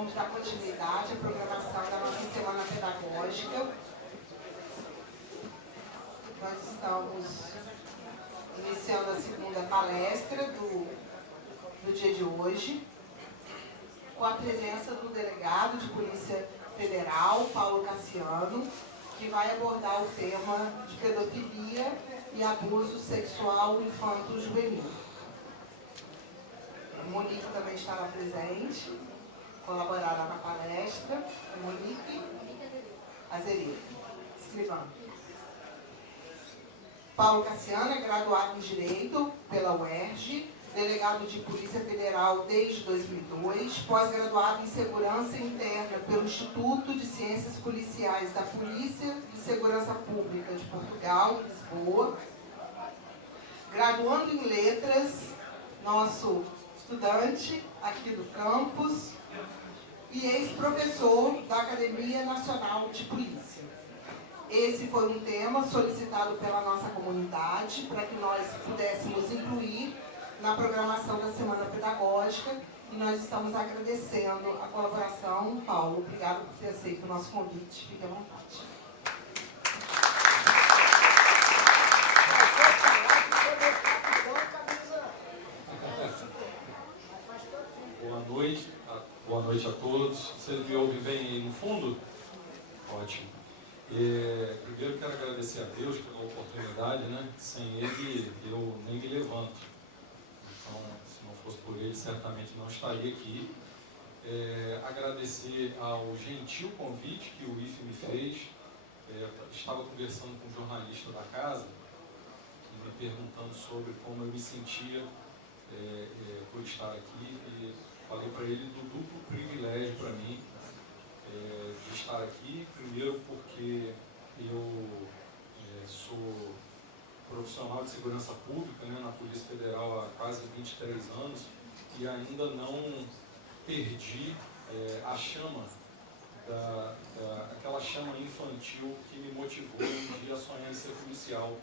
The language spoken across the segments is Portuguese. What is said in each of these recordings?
Vamos dar continuidade à programação da nossa Semana Pedagógica. Nós estamos iniciando a segunda palestra do dia de hoje, com a presença do delegado de Polícia Federal, Paulo Cassiano, que vai abordar o tema de pedofilia e abuso sexual infanto-juvenil. Monique também estará presente, colaborará na palestra. Monique Azevedo, escrivã. Paulo Cassiano é graduado em Direito pela UERJ, delegado de Polícia Federal desde 2002, pós-graduado em Segurança Interna pelo Instituto de Ciências Policiais da Polícia de Segurança Pública de Portugal, em Lisboa, graduando em Letras, nosso estudante aqui do campus, e ex-professor da Academia Nacional de Polícia. Esse foi um tema solicitado pela nossa comunidade para que nós pudéssemos incluir na programação da Semana Pedagógica, e nós estamos agradecendo a colaboração. Paulo, obrigado por ter aceito o nosso convite. Fique à vontade. Boa noite a todos. Vocês me ouvem bem aí no fundo? Ótimo. Primeiro quero agradecer a Deus pela oportunidade, né? Sem Ele eu nem me levanto. Então, se não fosse por Ele, certamente não estaria aqui. Agradecer ao gentil convite que o IFE me fez. Estava conversando com um jornalista da casa e me perguntando sobre como eu me sentia por estar aqui, e falei para ele do duplo privilégio para mim de estar aqui. Primeiro porque eu sou profissional de segurança pública, né, na Polícia Federal há quase 23 anos e ainda não perdi a chama, aquela chama infantil que me motivou um dia a sonhar em ser policial.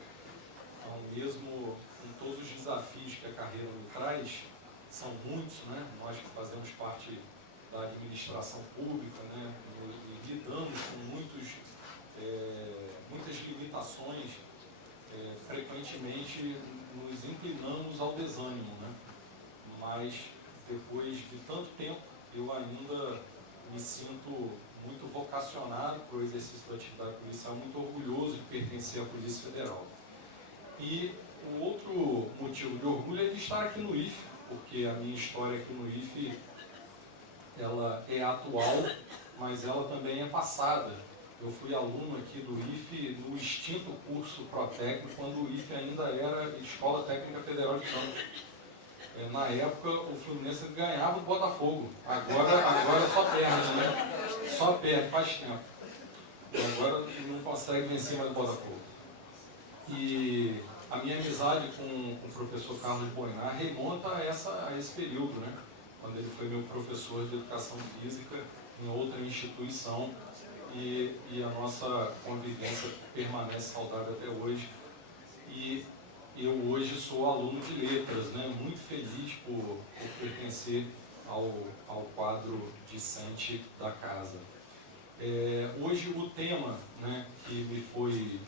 Então, mesmo com todos os desafios que a carreira me traz, são muitos, né? Nós que fazemos parte da administração pública, né? E lidamos com muitas limitações, frequentemente nos inclinamos ao desânimo, né? Mas depois de tanto tempo, eu ainda me sinto muito vocacionado para o exercício da atividade policial, muito orgulhoso de pertencer à Polícia Federal. E o outro motivo de orgulho é de estar aqui no IFE, porque a minha história aqui no IFE, ela é atual, mas ela também é passada. Eu fui aluno aqui do IFE no extinto curso Protec, quando o IFE ainda era Escola Técnica Federal de Campos. Na época, o Fluminense ganhava o Botafogo. Agora é só perde, né? Só perde, faz tempo. Agora não consegue vencer mais o Botafogo. E a minha amizade com o professor Carlos Boinar remonta a esse período, né? Quando ele foi meu professor de Educação Física em outra instituição, e a nossa convivência permanece saudável até hoje. E eu hoje sou aluno de Letras, né? Muito feliz por pertencer ao quadro discente da casa. Hoje o tema, né, que me foi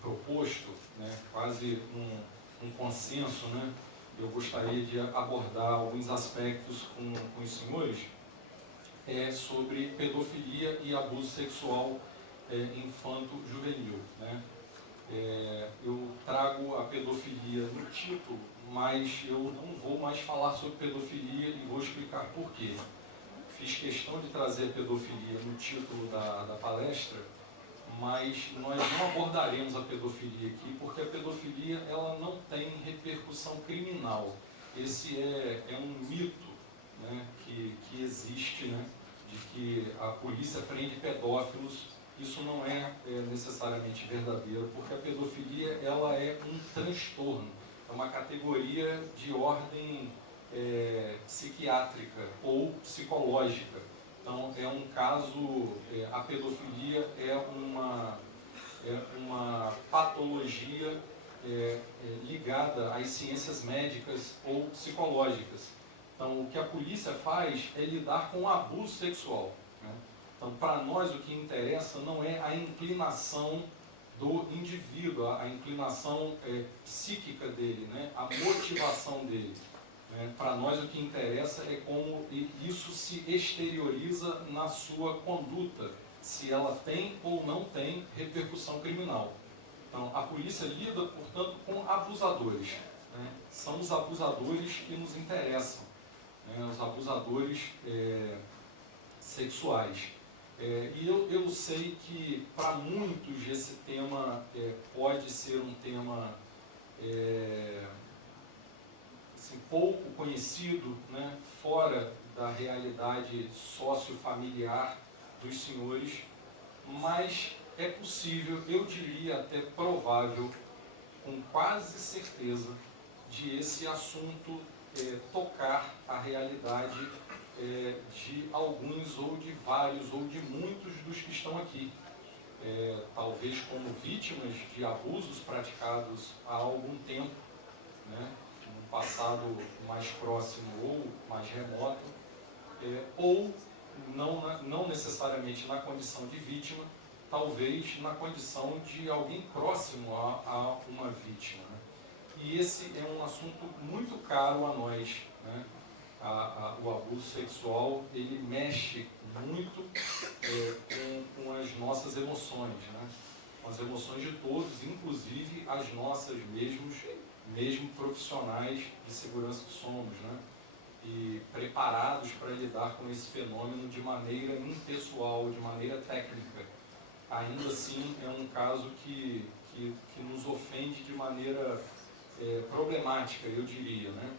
proposto, né, quase um consenso, né, eu gostaria de abordar alguns aspectos com os senhores, sobre pedofilia e abuso sexual infanto-juvenil, né. Eu trago a pedofilia no título, mas eu não vou mais falar sobre pedofilia e vou explicar por quê. Fiz questão de trazer a pedofilia no título da palestra, mas nós não abordaremos a pedofilia aqui, porque a pedofilia ela não tem repercussão criminal. Esse é um mito, né, que existe, né, de que a polícia prende pedófilos. Isso não é necessariamente verdadeiro, porque a pedofilia ela é um transtorno, é uma categoria de ordem psiquiátrica ou psicológica. Então, é um caso, a pedofilia é uma patologia ligada às ciências médicas ou psicológicas. Então, o que a polícia faz é lidar com o abuso sexual, né? Então, para nós, o que interessa não é a inclinação do indivíduo, a inclinação psíquica dele, né? A motivação dele. Né? Para nós, o que interessa é como isso se exterioriza na sua conduta, se ela tem ou não tem repercussão criminal. Então, a polícia lida, portanto, com abusadores, né? São os abusadores que nos interessam, né? Os abusadores sexuais. E eu sei que, para muitos, esse tema pode ser um tema assim, pouco conhecido, né? Fora da realidade sociofamiliar dos senhores, mas é possível, eu diria até provável, com quase certeza, de esse assunto tocar a realidade de alguns ou de vários ou de muitos dos que estão aqui. Talvez como vítimas de abusos praticados há algum tempo, né, num passado mais próximo ou mais remoto, ou não necessariamente na condição de vítima, talvez na condição de alguém próximo a uma vítima, né? E esse é um assunto muito caro a nós, né? O abuso sexual, ele mexe muito com as nossas emoções, né? Com as emoções de todos, inclusive as nossas mesmo profissionais de segurança que somos, né? E preparados para lidar com esse fenômeno de maneira impessoal, de maneira técnica. Ainda assim, é um caso que nos ofende de maneira problemática, eu diria, né?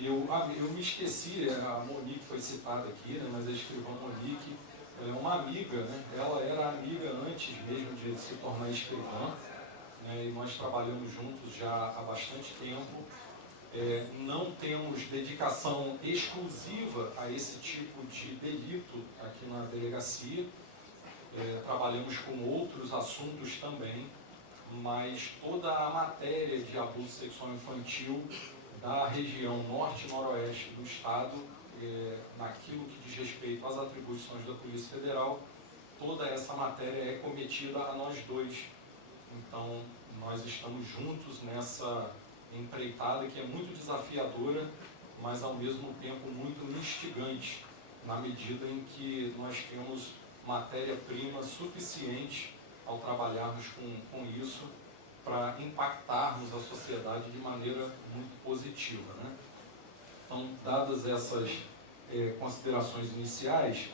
Eu me esqueci, a Monique foi citada aqui, né, mas a escrivã Monique é uma amiga, né? Ela era amiga antes mesmo de se tornar escrivã, né, e nós trabalhamos juntos já há bastante tempo. Não temos dedicação exclusiva a esse tipo de delito aqui na delegacia, trabalhamos com outros assuntos também, mas toda a matéria de abuso sexual infantil da região norte e noroeste do estado, naquilo que diz respeito às atribuições da Polícia Federal, toda essa matéria é cometida a nós dois. Então, nós estamos juntos nessa empreitada que é muito desafiadora, mas ao mesmo tempo muito instigante, na medida em que nós temos matéria-prima suficiente ao trabalharmos com isso para impactarmos a sociedade de maneira muito positiva, né? Então, dadas essas considerações iniciais,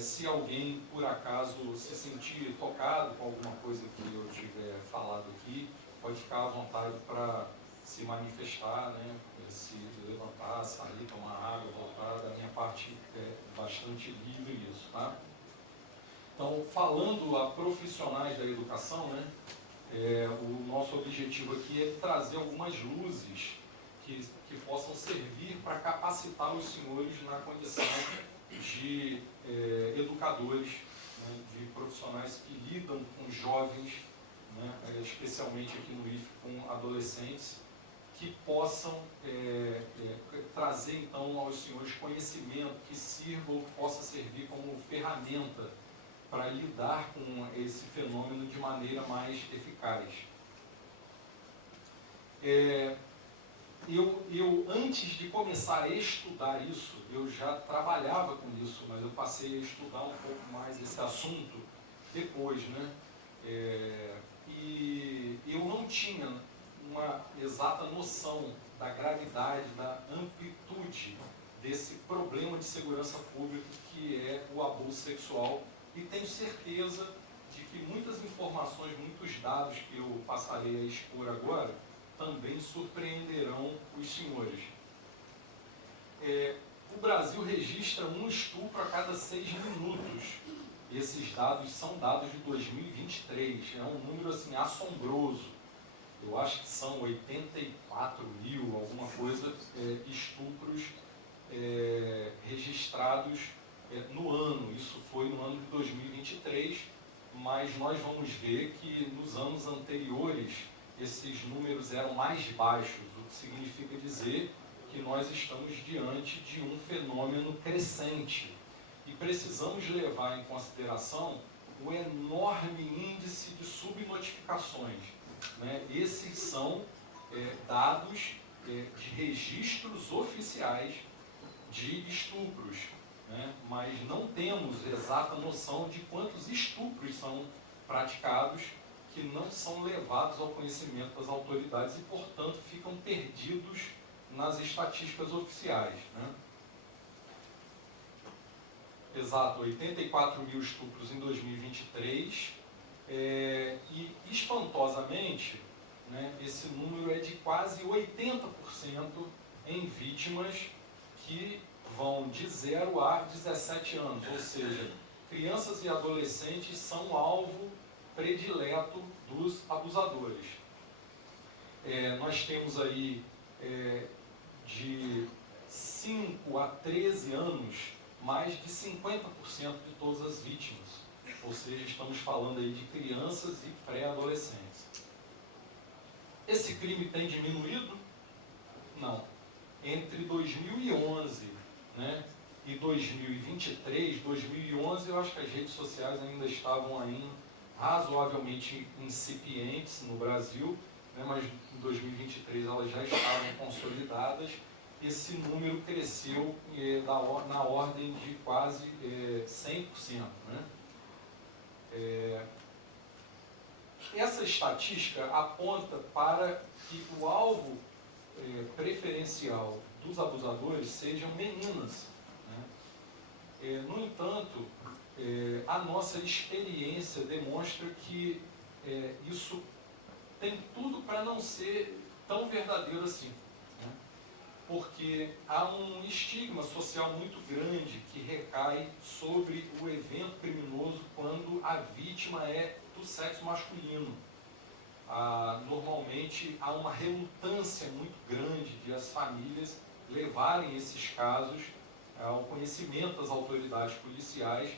se alguém, por acaso, se sentir tocado com alguma coisa que eu tiver falado aqui, pode ficar à vontade para se manifestar, né? Se levantar, sair, tomar água, voltar. Da minha parte é bastante livre isso, tá? Então, falando a profissionais da educação, né? O nosso objetivo aqui é trazer algumas luzes que possam servir para capacitar os senhores na condição de educadores, né, de profissionais que lidam com jovens, né, especialmente aqui no IFE com adolescentes, que possam trazer então aos senhores conhecimento que sirva ou possa servir como ferramenta para lidar com esse fenômeno de maneira mais eficaz. Eu, antes de começar a estudar isso, eu já trabalhava com isso, mas eu passei a estudar um pouco mais esse assunto depois, né? E eu não tinha uma exata noção da gravidade, da amplitude desse problema de segurança pública que é o abuso sexual, e tenho certeza de que muitas informações, muitos dados que eu passarei a expor agora, também surpreenderão os senhores. O Brasil registra um estupro a cada 6 minutos. Esses dados são dados de 2023, é um número assim assombroso. Eu acho que são 84 mil, alguma coisa, estupros registrados no ano. Isso foi no ano de 2023, mas nós vamos ver que nos anos anteriores esses números eram mais baixos, o significa dizer que nós estamos diante de um fenômeno crescente e precisamos levar em consideração o enorme índice de subnotificações, né? Esses são dados de registros oficiais de estupros, né? Mas não temos exata noção de quantos estupros são praticados que não são levados ao conhecimento das autoridades e, portanto, ficam perdidos nas estatísticas oficiais, né? Exato, 84 mil estupros em 2023 e, espantosamente, né, esse número é de quase 80% em vítimas que vão de 0 a 17 anos, ou seja, crianças e adolescentes são alvo predileto dos abusadores. Nós temos aí de 5 a 13 anos mais de 50% de todas as vítimas, ou seja, estamos falando aí de crianças e pré-adolescentes. Esse crime tem diminuído? Não. Entre 2011, né, e 2023, 2011 eu acho que as redes sociais ainda estavam aí razoavelmente incipientes no Brasil, né, mas em 2023 elas já estavam consolidadas. Esse número cresceu na ordem de quase 100%. Né? Essa estatística aponta para que o alvo preferencial dos abusadores sejam meninas. Né? No entanto, a nossa experiência demonstra que isso tem tudo para não ser tão verdadeiro assim. Porque há um estigma social muito grande que recai sobre o evento criminoso quando a vítima é do sexo masculino. Normalmente há uma relutância muito grande de as famílias levarem esses casos ao conhecimento das autoridades policiais,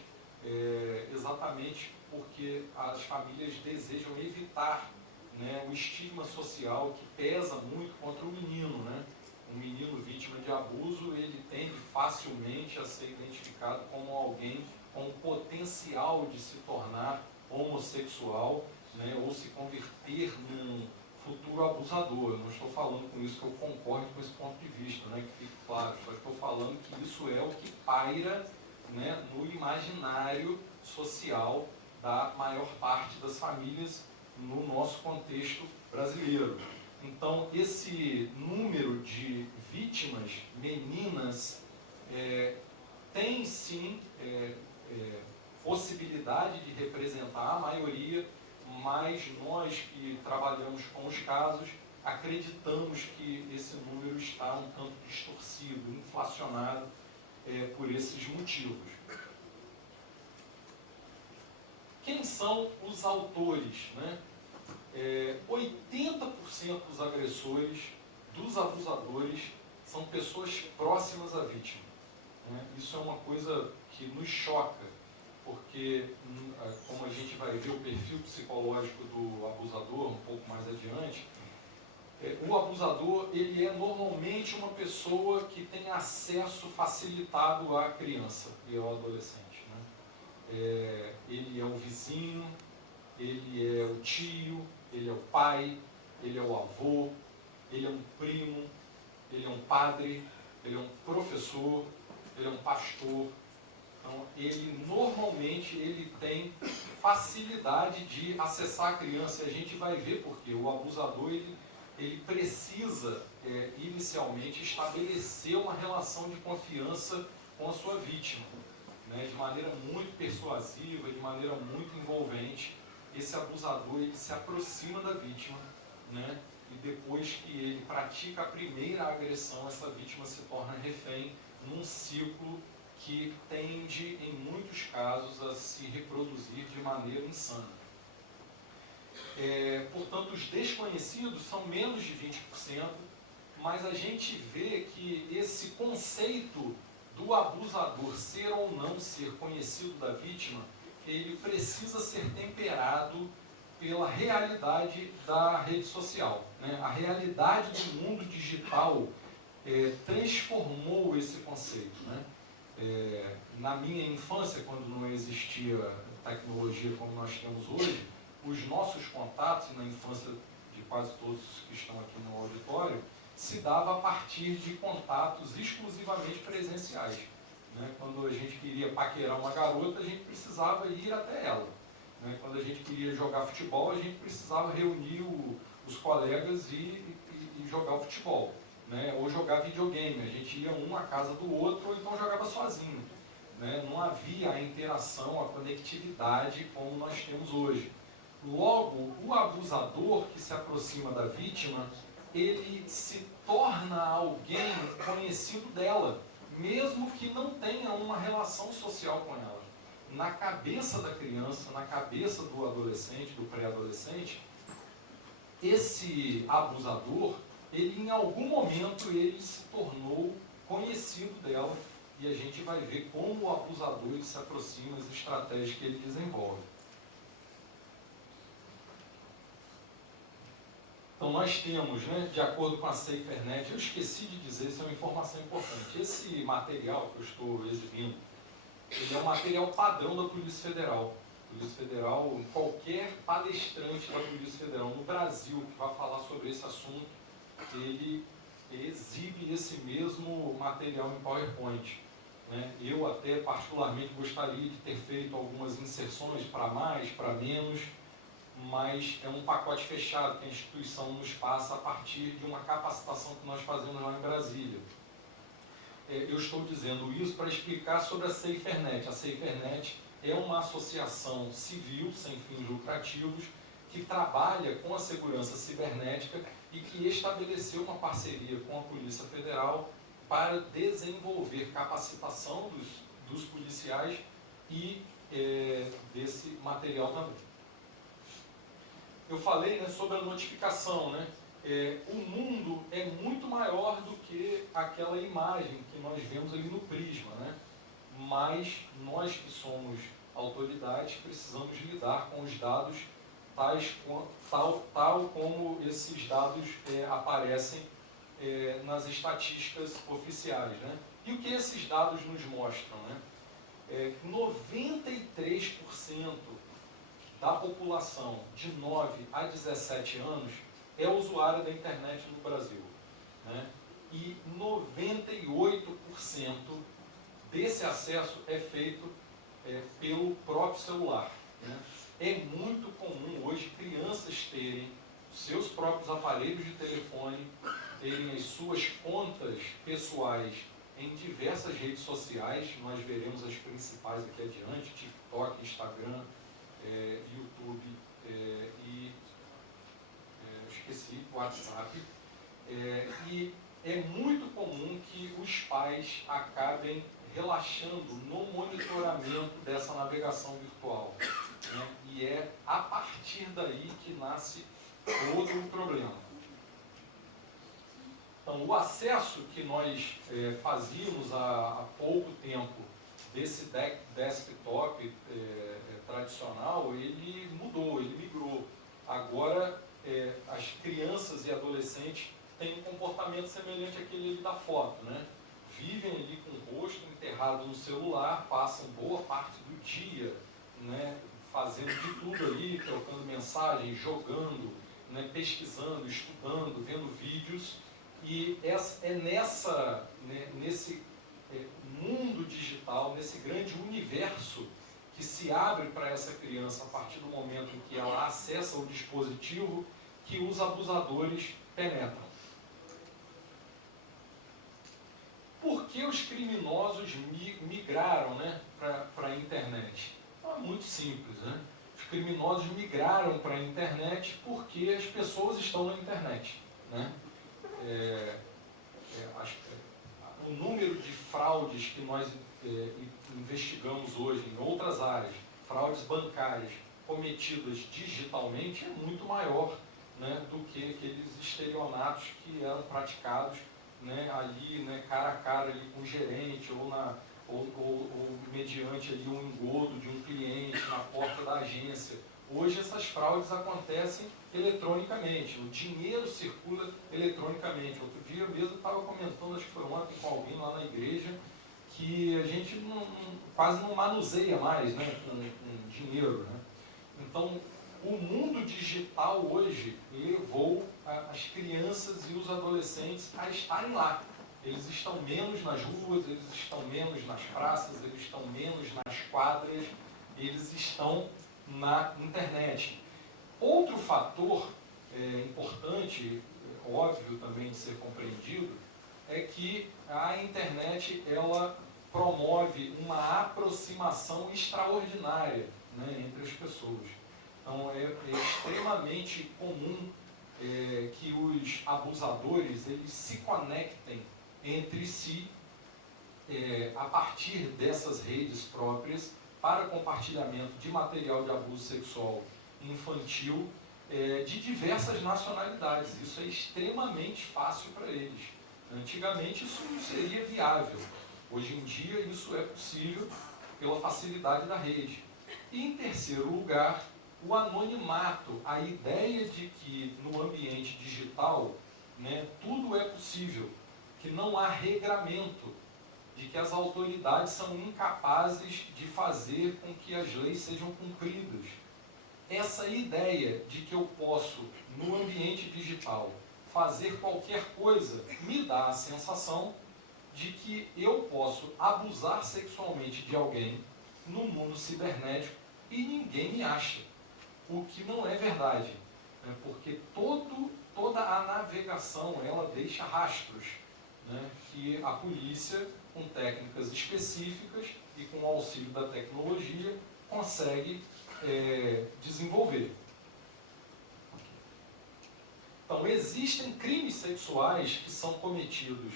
exatamente porque as famílias desejam evitar, né, o estigma social que pesa muito contra o menino, né? Um menino vítima de abuso, ele tende facilmente a ser identificado como alguém com potencial de se tornar homossexual, né, ou se converter num futuro abusador. Eu não estou falando com isso que eu concordo com esse ponto de vista, né, que fique claro, só estou falando que isso é o que paira, né, no imaginário social da maior parte das famílias no nosso contexto brasileiro. Então, esse número de vítimas meninas tem sim possibilidade de representar a maioria, mas nós que trabalhamos com os casos acreditamos que esse número está um tanto distorcido, inflacionado por esses motivos. Quem são os autores, né? 80% dos agressores, dos abusadores, são pessoas próximas à vítima. Né? Isso é uma coisa que nos choca, porque, como a gente vai ver o perfil psicológico do abusador um pouco mais adiante, o abusador ele é normalmente uma pessoa que tem acesso facilitado à criança e ao adolescente. Né? Ele é o vizinho, ele é o tio, ele é o pai, ele é o avô, ele é um primo, ele é um padre, ele é um professor, ele é um pastor. Então, ele normalmente tem facilidade de acessar a criança. E a gente vai ver porque o abusador ele precisa inicialmente estabelecer uma relação de confiança com a sua vítima, né, de maneira muito persuasiva, de maneira muito envolvente. Esse abusador ele se aproxima da vítima, né, e depois que ele pratica a primeira agressão, essa vítima se torna refém num ciclo que tende, em muitos casos, a se reproduzir de maneira insana. Portanto, os desconhecidos são menos de 20%, mas a gente vê que esse conceito do abusador ser ou não ser conhecido da vítima, ele precisa ser temperado pela realidade da rede social, né? A realidade do mundo digital transformou esse conceito, né? Na minha infância, quando não existia tecnologia como nós temos hoje, os nossos contatos, e na infância de quase todos que estão aqui no auditório, se dava a partir de contatos exclusivamente presenciais, né? Quando a gente queria paquerar uma garota, a gente precisava ir até ela, né? Quando a gente queria jogar futebol, a gente precisava reunir os colegas e jogar o futebol, né? Ou jogar videogame, a gente ia um à casa do outro ou então jogava sozinho, né? Não havia a interação, a conectividade como nós temos hoje. Logo, o abusador que se aproxima da vítima, ele se torna alguém conhecido dela, mesmo que não tenha uma relação social com ela. Na cabeça da criança, na cabeça do adolescente, do pré-adolescente, esse abusador, ele em algum momento ele se tornou conhecido dela, e a gente vai ver como o abusador ele se aproxima, as estratégias que ele desenvolve. Então nós temos, né, de acordo com a SaferNet, eu esqueci de dizer, isso é uma informação importante, esse material que eu estou exibindo, ele é um material padrão da Polícia Federal. Polícia Federal, qualquer palestrante da Polícia Federal no Brasil que vai falar sobre esse assunto, ele exibe esse mesmo material em PowerPoint, né? Eu até particularmente gostaria de ter feito algumas inserções para mais, para menos, mas é um pacote fechado que a instituição nos passa a partir de uma capacitação que nós fazemos lá em Brasília. Eu estou dizendo isso para explicar sobre a SaferNet. A SaferNet é uma associação civil sem fins lucrativos que trabalha com a segurança cibernética e que estabeleceu uma parceria com a Polícia Federal para desenvolver capacitação dos policiais e desse material também. Eu falei, né, sobre a notificação, né? O mundo é muito maior do que aquela imagem que nós vemos ali no prisma, né? Mas nós que somos autoridades precisamos lidar com os dados tal como esses dados aparecem nas estatísticas oficiais, né? E o que esses dados nos mostram, né? 93% da população de 9 a 17 anos é usuária da internet no Brasil, né? E 98% desse acesso é feito pelo próprio celular, né? É muito comum hoje crianças terem seus próprios aparelhos de telefone, terem as suas contas pessoais em diversas redes sociais. Nós veremos as principais aqui adiante: TikTok, Instagram, YouTube e esqueci, WhatsApp. E é muito comum que os pais acabem relaxando no monitoramento dessa navegação virtual, né? E é a partir daí que nasce todo o problema. Então, o acesso que nós fazíamos há pouco tempo desse desktop tradicional, ele mudou, ele migrou. Agora, as crianças e adolescentes têm um comportamento semelhante àquele da foto, né? Vivem ali com o rosto enterrado no celular, passam boa parte do dia, né, fazendo de tudo ali, trocando mensagens, jogando, né, pesquisando, estudando, vendo vídeos. E nesse mundo digital, nesse grande universo que se abre para essa criança a partir do momento em que ela acessa o dispositivo, que os abusadores penetram. Por que os criminosos migraram, né, para a internet? É muito simples, né? Os criminosos migraram para a internet porque as pessoas estão na internet, né? O número de fraudes que nós investigamos hoje em outras áreas, fraudes bancárias cometidas digitalmente, é muito maior, né, do que aqueles estelionatos que eram praticados, né, ali, né, cara a cara ali com o gerente ou ou mediante ali um engodo de um cliente na porta da agência. Hoje essas fraudes acontecem eletronicamente, o dinheiro circula eletronicamente. Outro dia mesmo estava comentando, acho que foi ontem com alguém lá na igreja, que a gente quase não manuseia mais, né, com dinheiro, né? Então, o mundo digital hoje levou as crianças e os adolescentes a estarem lá. Eles estão menos nas ruas, eles estão menos nas praças, eles estão menos nas quadras, eles estão na internet. Outro fator importante, óbvio também de ser compreendido, é que a internet ela promove uma aproximação extraordinária, né, entre as pessoas. Então é extremamente comum que os abusadores eles se conectem entre si a partir dessas redes próprias para compartilhamento de material de abuso sexual infantil de diversas nacionalidades. Isso é extremamente fácil para eles. Antigamente isso não seria viável. Hoje em dia isso é possível pela facilidade da rede. E em terceiro lugar, o anonimato, a ideia de que no ambiente digital, né, tudo é possível, que não há regramento, de que as autoridades são incapazes de fazer com que as leis sejam cumpridas. Essa ideia de que eu posso, no ambiente digital, fazer qualquer coisa, me dá a sensação de que eu posso abusar sexualmente de alguém no mundo cibernético e ninguém me acha. O que não é verdade, né? Porque toda a navegação ela deixa rastros, né? Que a polícia, com técnicas específicas e com o auxílio da tecnologia, consegue desenvolver. Então, existem crimes sexuais que são cometidos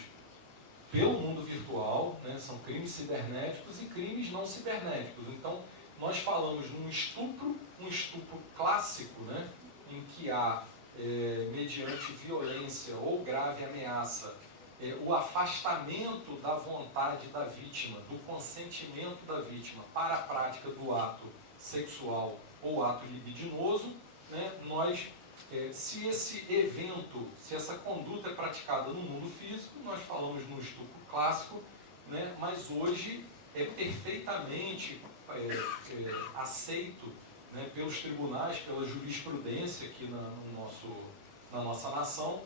pelo mundo virtual, né? São crimes cibernéticos e crimes não cibernéticos. Então, nós falamos num estupro, um estupro clássico, né? Em que há, mediante violência ou grave ameaça, o afastamento da vontade da vítima, do consentimento da vítima para a prática do ato sexual ou ato libidinoso, né? Se esse evento, se essa conduta é praticada no mundo físico, nós falamos no estupro clássico, né? Mas hoje é perfeitamente aceito, né, pelos tribunais, pela jurisprudência aqui na nossa nação,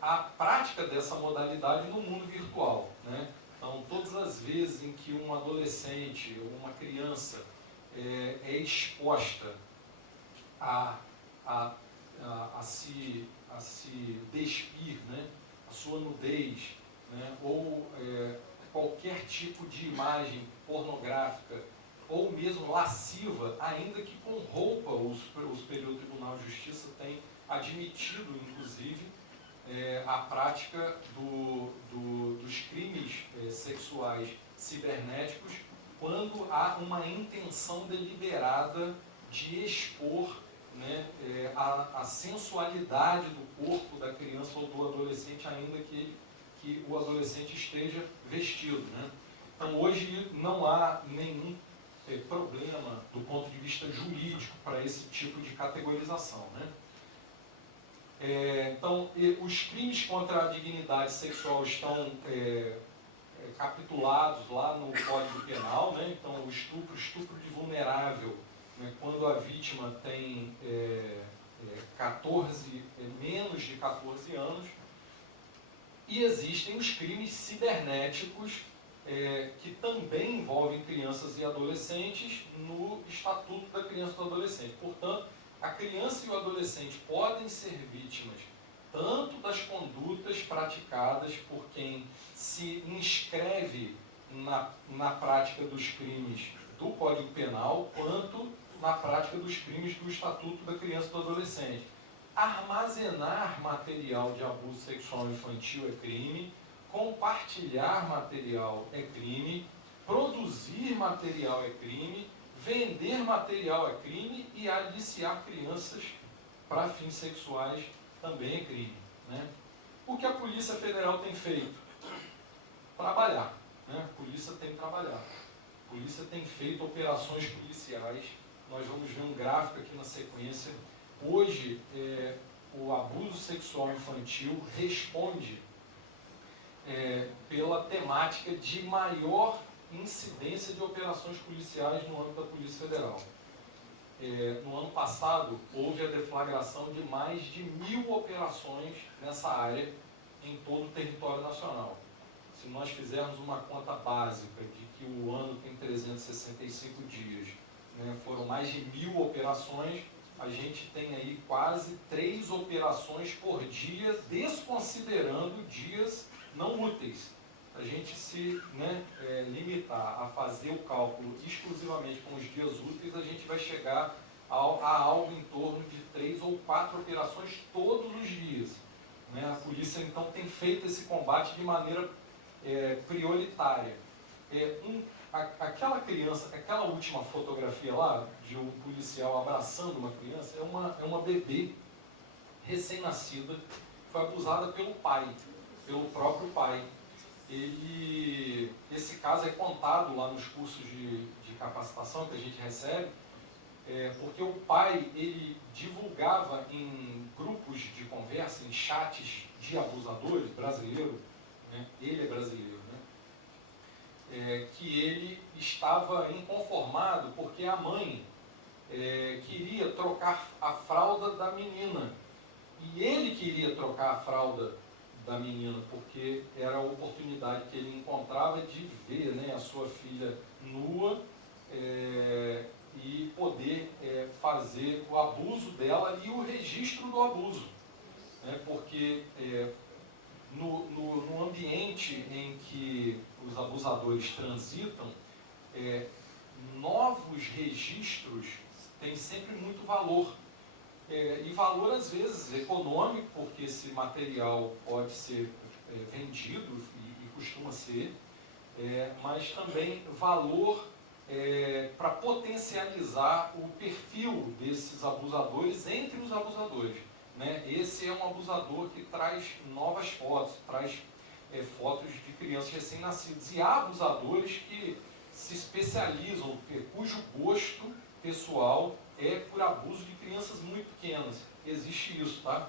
a prática dessa modalidade no mundo virtual, né? Então, todas as vezes em que um adolescente ou uma criança é exposta a se despir, né, a sua nudez, né, ou qualquer tipo de imagem pornográfica ou mesmo lasciva, ainda que com roupa, o Superior Tribunal de Justiça tem admitido, inclusive, a prática dos crimes sexuais cibernéticos quando há uma intenção deliberada de expor, né, a sensualidade do corpo da criança ou do adolescente, ainda que o adolescente esteja vestido, né? Então, hoje não há nenhum problema do ponto de vista jurídico para esse tipo de categorização, né? Então, os crimes contra a dignidade sexual estão capitulados lá no Código Penal, né? Então, o estupro de vulnerável, né, quando a vítima tem menos de 14 anos, e existem os crimes cibernéticos que também envolvem crianças e adolescentes no Estatuto da Criança e do Adolescente. Portanto, a criança e o adolescente podem ser vítimas tanto das condutas praticadas por quem se inscreve na prática dos crimes do Código Penal, quanto na prática dos crimes do Estatuto da Criança e do Adolescente. Armazenar material de abuso sexual infantil é crime, compartilhar material é crime, produzir material é crime, vender material é crime e aliciar crianças para fins sexuais também é crime, né? O que a Polícia Federal tem feito? Trabalhar. né? A polícia tem trabalhado. A polícia tem feito operações policiais. Nós vamos ver um gráfico aqui na sequência. Hoje, o abuso sexual infantil responde pela temática de maior incidência de operações policiais no âmbito da Polícia Federal. No ano passado, houve a deflagração de mais de 1000 operações nessa área em todo o território nacional. Se nós fizermos uma conta básica de que o ano tem 365 dias, né, foram mais de 1000 operações, a gente tem aí quase 3 operações por dia, desconsiderando dias não úteis. A gente se limitar a fazer o cálculo exclusivamente com os dias úteis, a gente vai chegar a algo em torno de 3 ou 4 operações todos os dias. Né? A polícia, então, tem feito esse combate de maneira prioritária. Aquela criança, aquela última fotografia lá, de um policial abraçando uma criança, é uma bebê recém-nascida, foi abusada pelo pai, pelo próprio pai. Esse caso é contado lá nos cursos de capacitação que a gente recebe, porque o pai, ele divulgava em grupos de conversa, em chats de abusadores, brasileiro, né? Ele é brasileiro, né? Que ele estava inconformado porque a mãe queria trocar a fralda da menina, e ele queria trocar a fralda da menina, porque era a oportunidade que ele encontrava de ver, né, a sua filha nua e poder fazer o abuso dela e o registro do abuso. Né, porque no ambiente em que os abusadores transitam, novos registros têm sempre muito valor. E valor, às vezes, econômico, porque esse material pode ser vendido e costuma ser, mas também valor para potencializar o perfil desses abusadores entre os abusadores. Né? Esse é um abusador que traz novas fotos, traz fotos de crianças recém-nascidas. E há abusadores que se especializam, cujo gosto pessoal é por abuso de crianças muito pequenas. Existe isso, tá?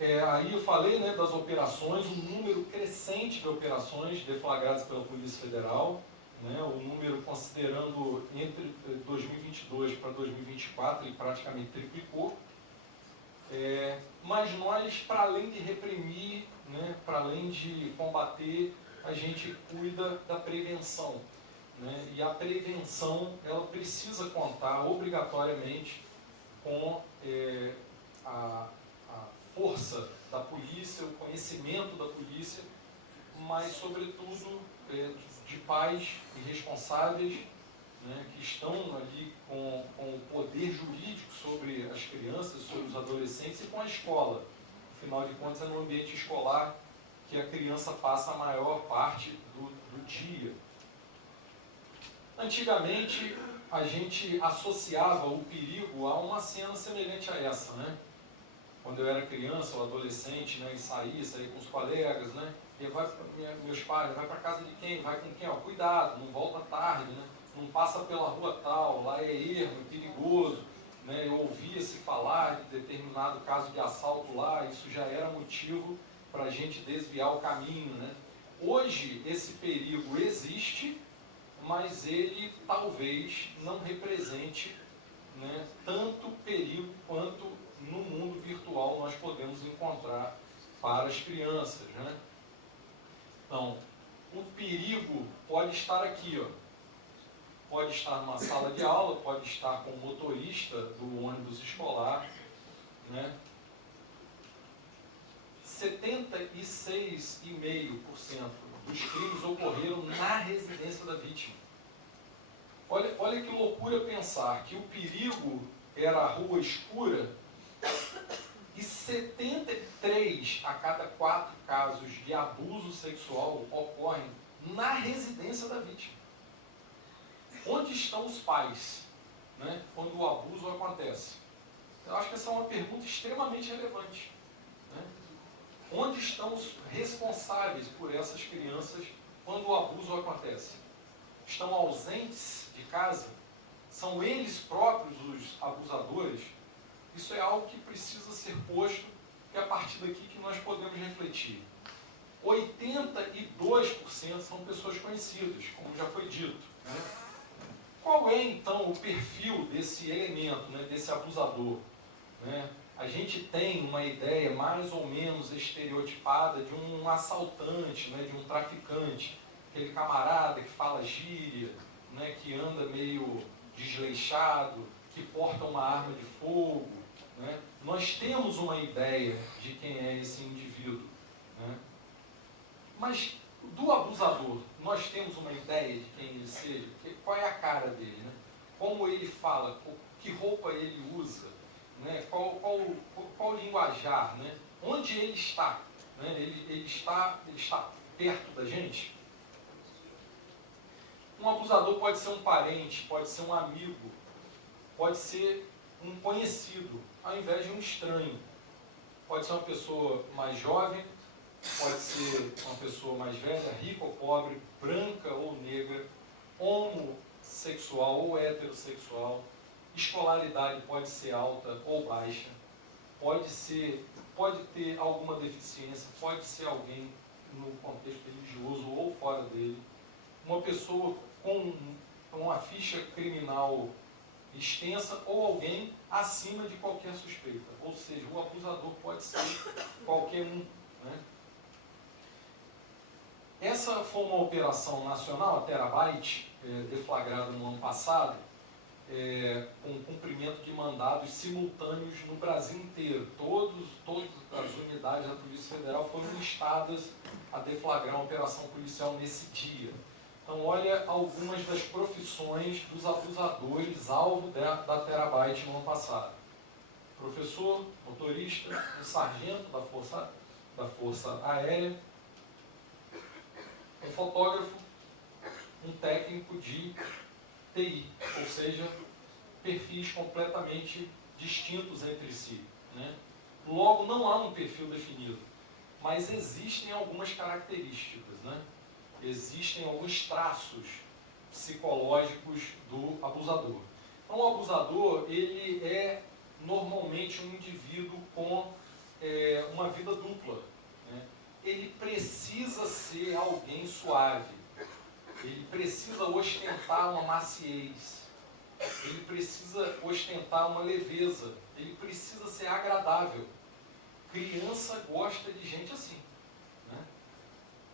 Aí eu falei, né, das operações, um número crescente de operações deflagradas pela Polícia Federal, né, o número, considerando entre 2022 para 2024, ele praticamente triplicou. Mas nós, para além de reprimir, né, para além de combater, a gente cuida da prevenção. Né? E a prevenção, ela precisa contar obrigatoriamente com a força da polícia, o conhecimento da polícia, mas sobretudo de pais e responsáveis, né, que estão ali com o poder jurídico sobre as crianças, sobre os adolescentes e com a escola. Afinal de contas, é no ambiente escolar que a criança passa a maior parte do dia. Antigamente, a gente associava o perigo a uma cena semelhante a essa, né? Quando eu era criança ou adolescente, né, e saía com os colegas, né? E meus pais, vai para casa de quem? Vai com quem? Ó, cuidado, não volta tarde, né? Não passa pela rua tal, lá é ermo, é perigoso. Né? Eu ouvia-se falar de determinado caso de assalto lá, isso já era motivo para a gente desviar o caminho, né? Hoje, esse perigo existe, mas ele talvez não represente, né, tanto perigo quanto no mundo virtual nós podemos encontrar para as crianças. Né? Então, o perigo pode estar aqui, ó. Pode estar numa sala de aula, pode estar com o motorista do ônibus escolar. Né? 76,5% dos crimes ocorreram na residência da vítima. Olha que loucura pensar que o perigo era a rua escura e 73 a cada 4 casos de abuso sexual ocorrem na residência da vítima. Onde estão os pais, né, quando o abuso acontece? Eu acho que essa é uma pergunta extremamente relevante. Né? Onde estão os responsáveis por essas crianças quando o abuso acontece? Estão ausentes de casa? São eles próprios os abusadores? Isso é algo que precisa ser posto, e é a partir daqui que nós podemos refletir. 82% são pessoas conhecidas, como já foi dito, né? Qual é, então, o perfil desse elemento, né, desse abusador? Né? A gente tem uma ideia mais ou menos estereotipada de um assaltante, né, de um traficante, aquele camarada que fala gíria, né, que anda meio desleixado, que porta uma arma de fogo. Né? Nós temos uma ideia de quem é esse indivíduo. Né? Mas do abusador, nós temos uma ideia de quem ele seja? Qual é a cara dele? Né? Como ele fala? Que roupa ele usa? Né? Qual o linguajar? Né? Onde ele está? Né? Ele está perto da gente? Um abusador pode ser um parente, pode ser um amigo, pode ser um conhecido, ao invés de um estranho. Pode ser uma pessoa mais jovem, pode ser uma pessoa mais velha, rica ou pobre, branca ou negra, homossexual ou heterossexual. Escolaridade pode ser alta ou baixa, pode ter alguma deficiência, pode ser alguém no contexto religioso ou fora dele. Uma pessoa com uma ficha criminal extensa ou alguém acima de qualquer suspeita. Ou seja, o abusador pode ser qualquer um. Né? Essa foi uma operação nacional, a Terabyte, deflagrada no ano passado, com cumprimento de mandados simultâneos no Brasil inteiro. Todas as unidades da Polícia Federal foram instadas a deflagrar uma operação policial nesse dia. Então, olha algumas das profissões dos abusadores alvo da Terabyte no ano passado. Professor, motorista, um sargento da Força Aérea, um fotógrafo, um técnico de TI, ou seja, perfis completamente distintos entre si. Né? Logo, não há um perfil definido, mas existem algumas características, né? Existem alguns traços psicológicos do abusador. Então, o abusador, ele é normalmente um indivíduo com uma vida dupla. Né? Ele precisa ser alguém suave, ele precisa ostentar uma maciez, ele precisa ostentar uma leveza, ele precisa ser agradável. Criança gosta de gente assim. Né?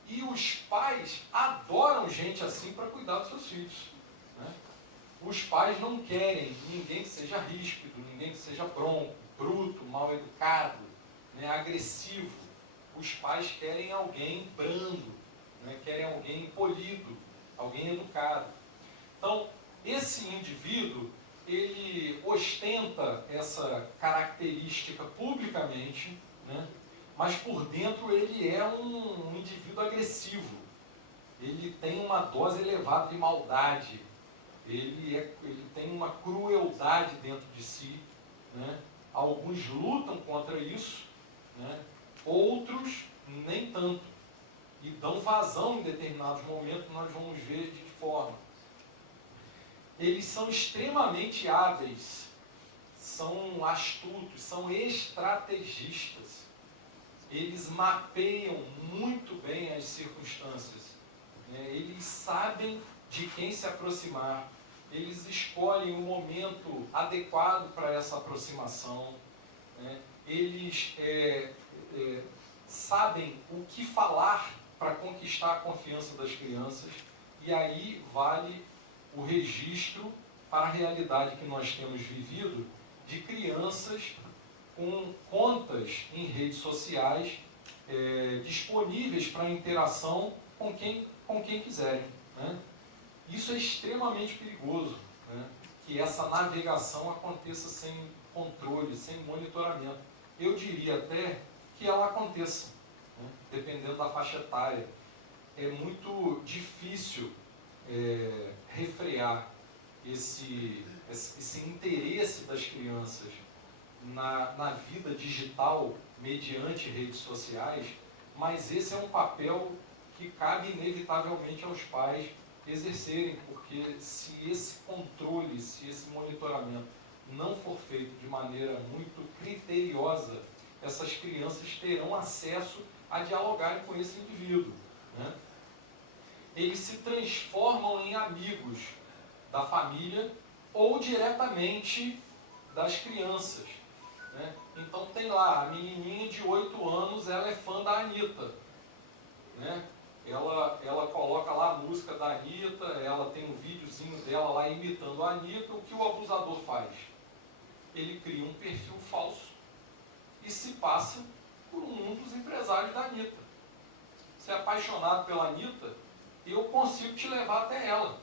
E os pais adoram gente assim para cuidar dos seus filhos. Né? Os pais não querem ninguém que seja ríspido, ninguém que seja bronco, bruto, mal educado, né, agressivo. Os pais querem alguém brando, né, querem alguém polido, alguém educado. Então, esse indivíduo, ele ostenta essa característica publicamente, né, mas por dentro ele é um indivíduo agressivo. Ele tem uma dose elevada de maldade. Ele tem uma crueldade dentro de si. Né? Alguns lutam contra isso, né? Outros nem tanto. E dão vazão em determinados momentos, nós vamos ver de que forma. Eles são extremamente hábeis, são astutos, são estrategistas. Eles mapeiam muito bem as circunstâncias. Né? Eles sabem de quem se aproximar. Eles escolhem o momento adequado para essa aproximação. Né? Eles sabem o que falar para conquistar a confiança das crianças. E aí vale o registro para a realidade que nós temos vivido de crianças com contas em redes sociais disponíveis para interação com quem quiserem. Né? Isso é extremamente perigoso, né? Que essa navegação aconteça sem controle, sem monitoramento. Eu diria até que ela aconteça, né? Dependendo da faixa etária. É muito difícil refrear esse interesse das crianças na vida digital mediante redes sociais, mas esse é um papel que cabe inevitavelmente aos pais exercerem, porque se esse controle, se esse monitoramento não for feito de maneira muito criteriosa, essas crianças terão acesso a dialogarem com esse indivíduo, né? Eles se transformam em amigos da família ou diretamente das crianças, né? Então tem lá, a menininha de 8 anos, ela é fã da Anitta, né? Ela coloca lá a música da Anitta, ela tem um videozinho dela lá imitando a Anitta. O que o abusador faz? Ele cria um perfil falso e se passa por um dos empresários da Anitta. Você é apaixonado pela Anitta, eu consigo te levar até ela.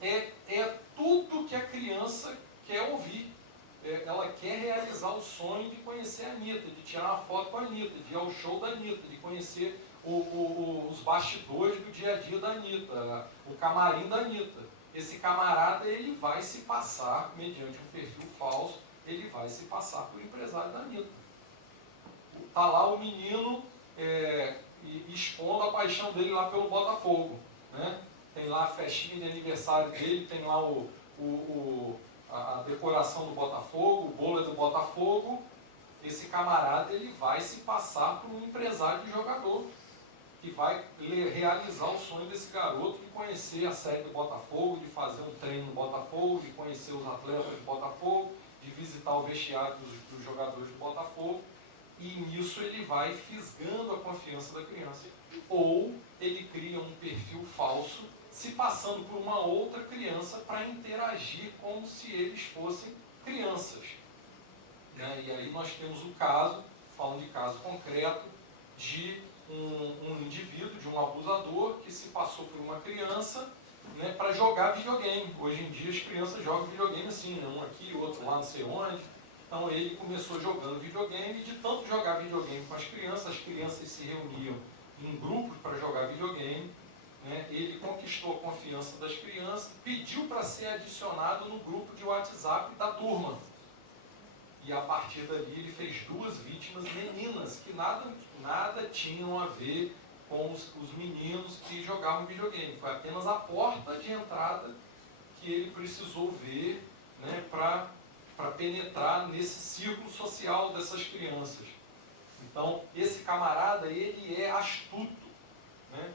É tudo que a criança quer ouvir. Ela quer realizar o sonho de conhecer a Anitta, de tirar uma foto com a Anitta, de ir ao show da Anitta, de conhecer os bastidores do dia a dia da Anitta, o camarim da Anitta. Esse camarada, ele vai se passar, mediante um perfil falso, ele vai se passar por empresário da Anitta. Está lá o menino expondo a paixão dele lá pelo Botafogo, né? Tem lá a festinha de aniversário dele, tem lá a decoração do Botafogo, o bolo é do Botafogo. Esse camarada, ele vai se passar por um empresário de jogador, que vai realizar o sonho desse garoto de conhecer a sede do Botafogo, de fazer um treino no Botafogo, de conhecer os atletas do Botafogo, de visitar o vestiário dos jogadores do Botafogo, e nisso ele vai fisgando a confiança da criança. Ou ele cria um perfil falso, se passando por uma outra criança para interagir como se eles fossem crianças, né? E aí nós temos o caso, falando de caso concreto, de um indivíduo, de um abusador que se passou por uma criança, né, para jogar videogame. Hoje em dia as crianças jogam videogame assim, né, um aqui, outro lá, não sei onde. Então ele começou jogando videogame, e de tanto jogar videogame com as crianças se reuniam em grupos para jogar videogame, né? Ele conquistou a confiança das crianças, pediu para ser adicionado no grupo de WhatsApp da turma. E a partir dali ele fez 2 vítimas meninas que nada tinham a ver com os meninos que jogavam videogame. Foi apenas a porta de entrada que ele precisou ver, né, para penetrar nesse círculo social dessas crianças. Então, esse camarada, ele é astuto, né?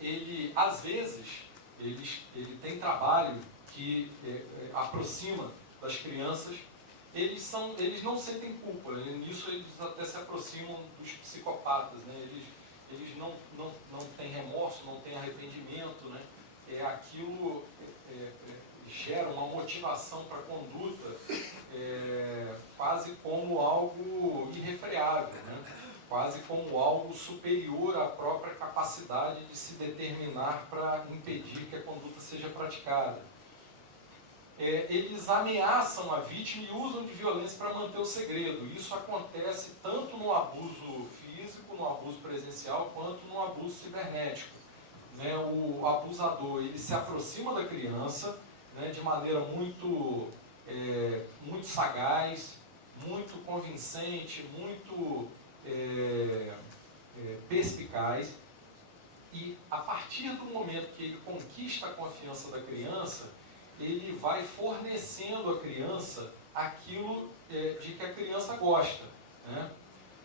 Ele, às vezes, ele tem trabalho que aproxima das crianças. Eles não sentem culpa, nisso eles até se aproximam dos psicopatas, né? Eles não têm remorso, não têm arrependimento, né? Aquilo gera uma motivação para a conduta quase como algo irrefreável, né? Quase como algo superior à própria capacidade de se determinar para impedir que a conduta seja praticada. Eles ameaçam a vítima e usam de violência para manter o segredo. Isso acontece tanto no abuso físico, no abuso presencial, quanto no abuso cibernético, né? O abusador, ele se aproxima da criança, né, de maneira muito sagaz, muito convincente, muito perspicaz, e a partir do momento que ele conquista a confiança da criança, ele vai fornecendo à criança aquilo de que a criança gosta, né?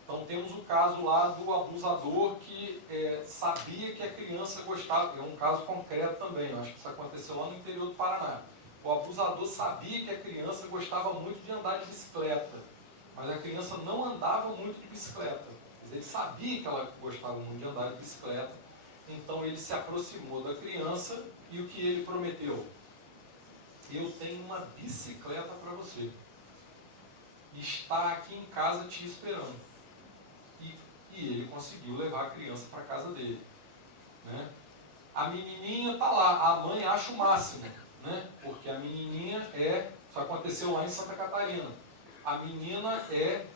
Então temos o caso lá do abusador que sabia que a criança gostava, é um caso concreto também, acho que isso aconteceu lá no interior do Paraná. O abusador sabia que a criança gostava muito de andar de bicicleta, mas a criança não andava muito de bicicleta. Ele sabia que ela gostava muito de andar de bicicleta, então ele se aproximou da criança e o que ele prometeu? Eu tenho uma bicicleta para você. Está aqui em casa te esperando. E ele conseguiu levar a criança para a casa dele, né? A menininha está lá, a mãe acha o máximo, né? Porque a menininha isso aconteceu lá em Santa Catarina. A menina é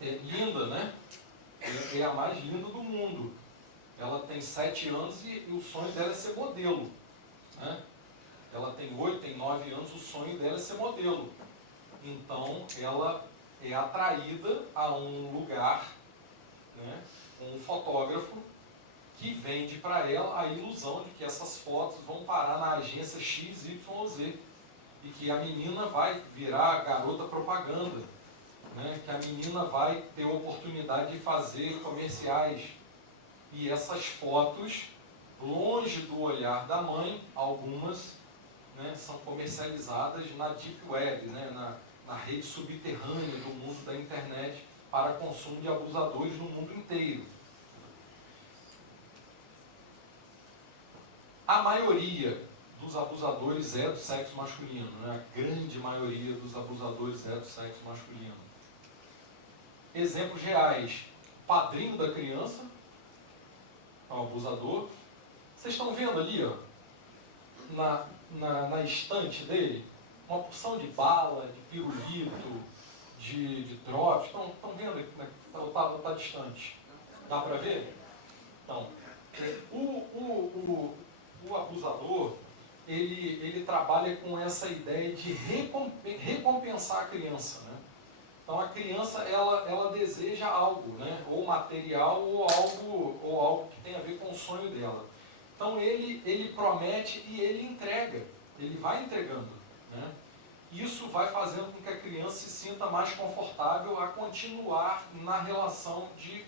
linda, né? É a mais linda do mundo. Ela tem 7 anos e o sonho dela é ser modelo, né? Ela tem 8, tem 9 anos, o sonho dela é ser modelo. Então, ela é atraída a um lugar, né, com um fotógrafo que vende para ela a ilusão de que essas fotos vão parar na agência XYZ e que a menina vai virar garota propaganda, né, que a menina vai ter a oportunidade de fazer comerciais. E essas fotos, longe do olhar da mãe, algumas, né, são comercializadas na Deep Web, né, na rede subterrânea do mundo da internet para consumo de abusadores no mundo inteiro. A maioria dos abusadores é do sexo masculino, né? A grande maioria dos abusadores é do sexo masculino. Exemplos reais: padrinho da criança, é um abusador. Vocês estão vendo ali, ó, na estante dele, uma porção de bala, de pirulito, de drops. Estão vendo aqui, né? Tá distante. Dá para ver? Então, o abusador, ele trabalha com essa ideia de recompensar a criança, né? Então a criança, ela deseja algo, né? Ou material ou algo que tem a ver com o sonho dela. Então ele promete e ele entrega, ele vai entregando, né? Isso vai fazendo com que a criança se sinta mais confortável a continuar na relação de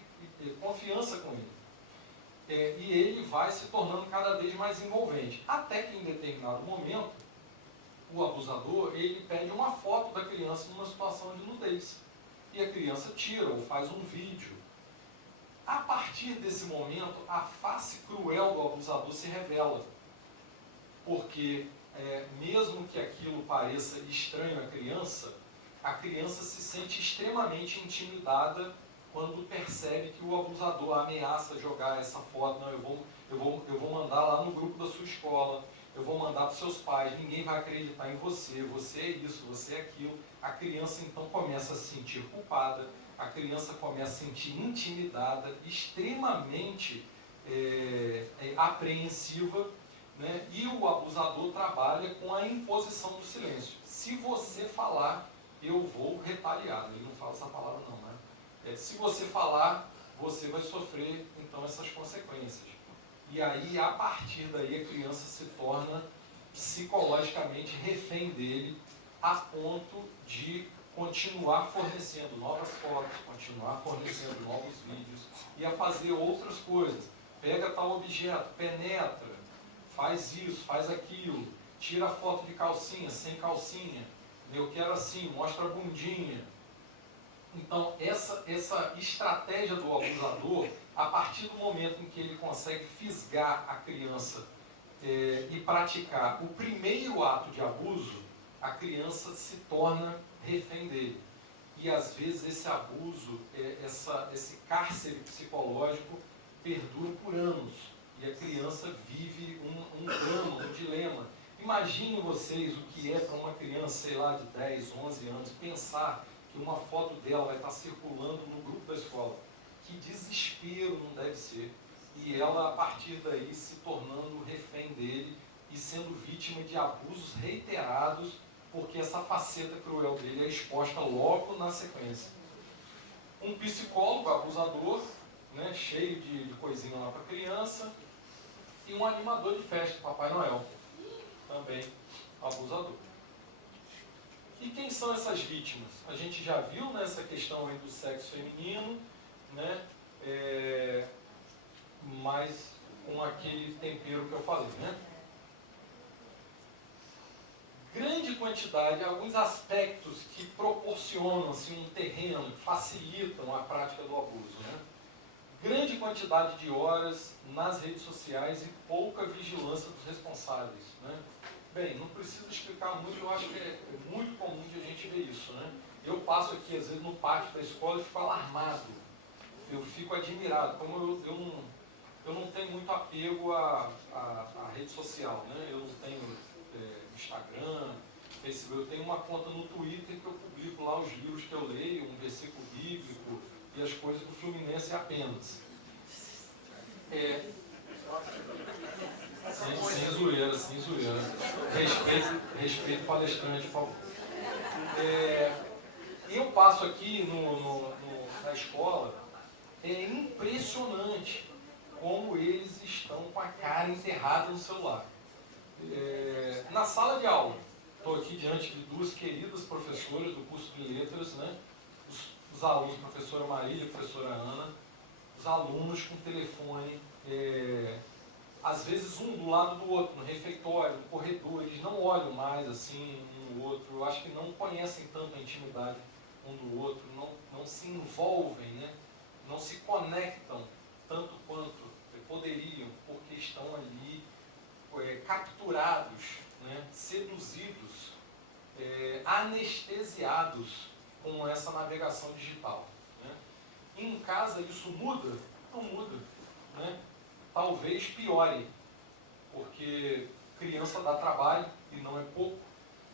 confiança com ele. E ele vai se tornando cada vez mais envolvente. Até que em determinado momento, o abusador, ele pede uma foto da criança numa situação de nudez. E a criança tira ou faz um vídeo. A partir desse momento, a face cruel do abusador se revela. Porque, mesmo que aquilo pareça estranho à criança se sente extremamente intimidada quando percebe que o abusador ameaça jogar essa foto. Não, eu vou mandar lá no grupo da sua escola, eu vou mandar para os seus pais, ninguém vai acreditar em você, você é isso, você é aquilo. A criança então começa a se sentir culpada, a criança começa a se sentir intimidada, extremamente apreensiva, né? E o abusador trabalha com a imposição do silêncio. Se você falar, eu vou retaliar. Ele não fala essa palavra não, né? Se você falar, você vai sofrer então essas consequências. E aí, a partir daí, a criança se torna psicologicamente refém dele, a ponto de continuar fornecendo novas fotos, continuar fornecendo novos vídeos e a fazer outras coisas. Pega tal objeto, penetra, faz isso, faz aquilo, tira a foto de calcinha, sem calcinha, eu quero assim, mostra a bundinha. Então, essa estratégia do abusador, a partir do momento em que ele consegue fisgar a criança e praticar o primeiro ato de abuso, a criança se torna refém dele. E às vezes esse abuso, esse cárcere psicológico perdura por anos. E a criança vive um drama, um dilema. Imaginem vocês o que é para uma criança, sei lá, de 10, 11 anos, pensar que uma foto dela vai estar circulando no grupo da escola. Que desespero não deve ser. E ela, a partir daí, se tornando refém dele e sendo vítima de abusos reiterados, porque essa faceta cruel dele é exposta logo na sequência. Um psicólogo abusador, né, cheio de coisinha lá para a criança, e um animador de festa, Papai Noel, também abusador. E quem são essas vítimas? A gente já viu nessa questão aí do sexo feminino, né, mas com aquele tempero que eu falei, né? Grande quantidade, alguns aspectos que proporcionam assim, um terreno, facilitam a prática do abuso, né? Grande quantidade de horas nas redes sociais e pouca vigilância dos responsáveis, né? Bem, não preciso explicar muito, eu acho que é muito comum de a gente ver isso, né? Eu passo aqui, às vezes, no pátio da escola e fico alarmado, eu fico admirado, como eu não tenho muito apego à rede social, né? Eu não tenho Instagram, Facebook, eu tenho uma conta no Twitter que eu publico lá os livros que eu leio, um versículo bíblico e as coisas do Fluminense apenas. Sem zoeira, sem zoeira. Respeito o palestrante, por favor. Eu passo aqui na escola, é impressionante como eles estão com a cara enterrada no celular. Na sala de aula, estou aqui diante de duas queridas professoras do curso de letras, né? Os alunos, a professora Marília e a professora Ana, os alunos com telefone, às vezes um do lado do outro, no refeitório, no corredor, eles não olham mais assim um no outro, eu acho que não conhecem tanto a intimidade um do outro, não se envolvem, né? Não se conectam tanto quanto poderiam, porque estão ali capturados, né? Seduzidos, anestesiados com essa navegação digital. Né? Em casa isso muda? Não muda. Né? Talvez piore, porque criança dá trabalho, e não é pouco.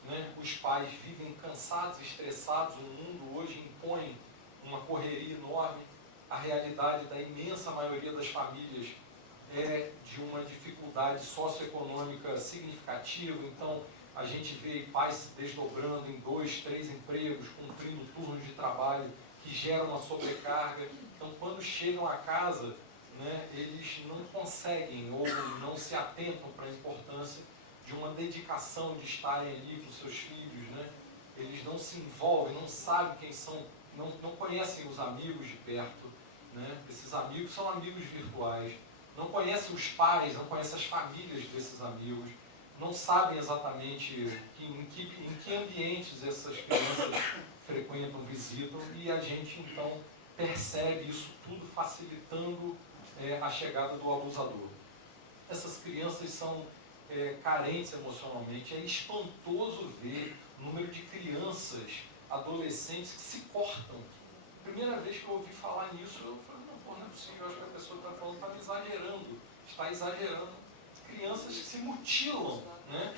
Né? Os pais vivem cansados, estressados, o mundo hoje impõe uma correria enorme, a realidade da imensa maioria das famílias é de uma dificuldade socioeconômica significativa, então a gente vê pais se desdobrando em 2, 3 empregos, cumprindo turnos de trabalho que geram uma sobrecarga. Então, quando chegam a casa, né, eles não conseguem ou não se atentam para a importância de uma dedicação de estarem ali com seus filhos. Né? Eles não se envolvem, não sabem quem são, não conhecem os amigos de perto. Né? Esses amigos são amigos virtuais. Não conhecem os pais, não conhecem as famílias desses amigos, não sabem exatamente em que ambientes essas crianças frequentam, visitam, e a gente então percebe isso tudo facilitando a chegada do abusador. Essas crianças são carentes emocionalmente, é espantoso ver o número de crianças, adolescentes que se cortam. Primeira vez que eu ouvi falar nisso, eu falei, não é possível, eu acho que a pessoa que está falando está exagerando. Crianças que se mutilam, né?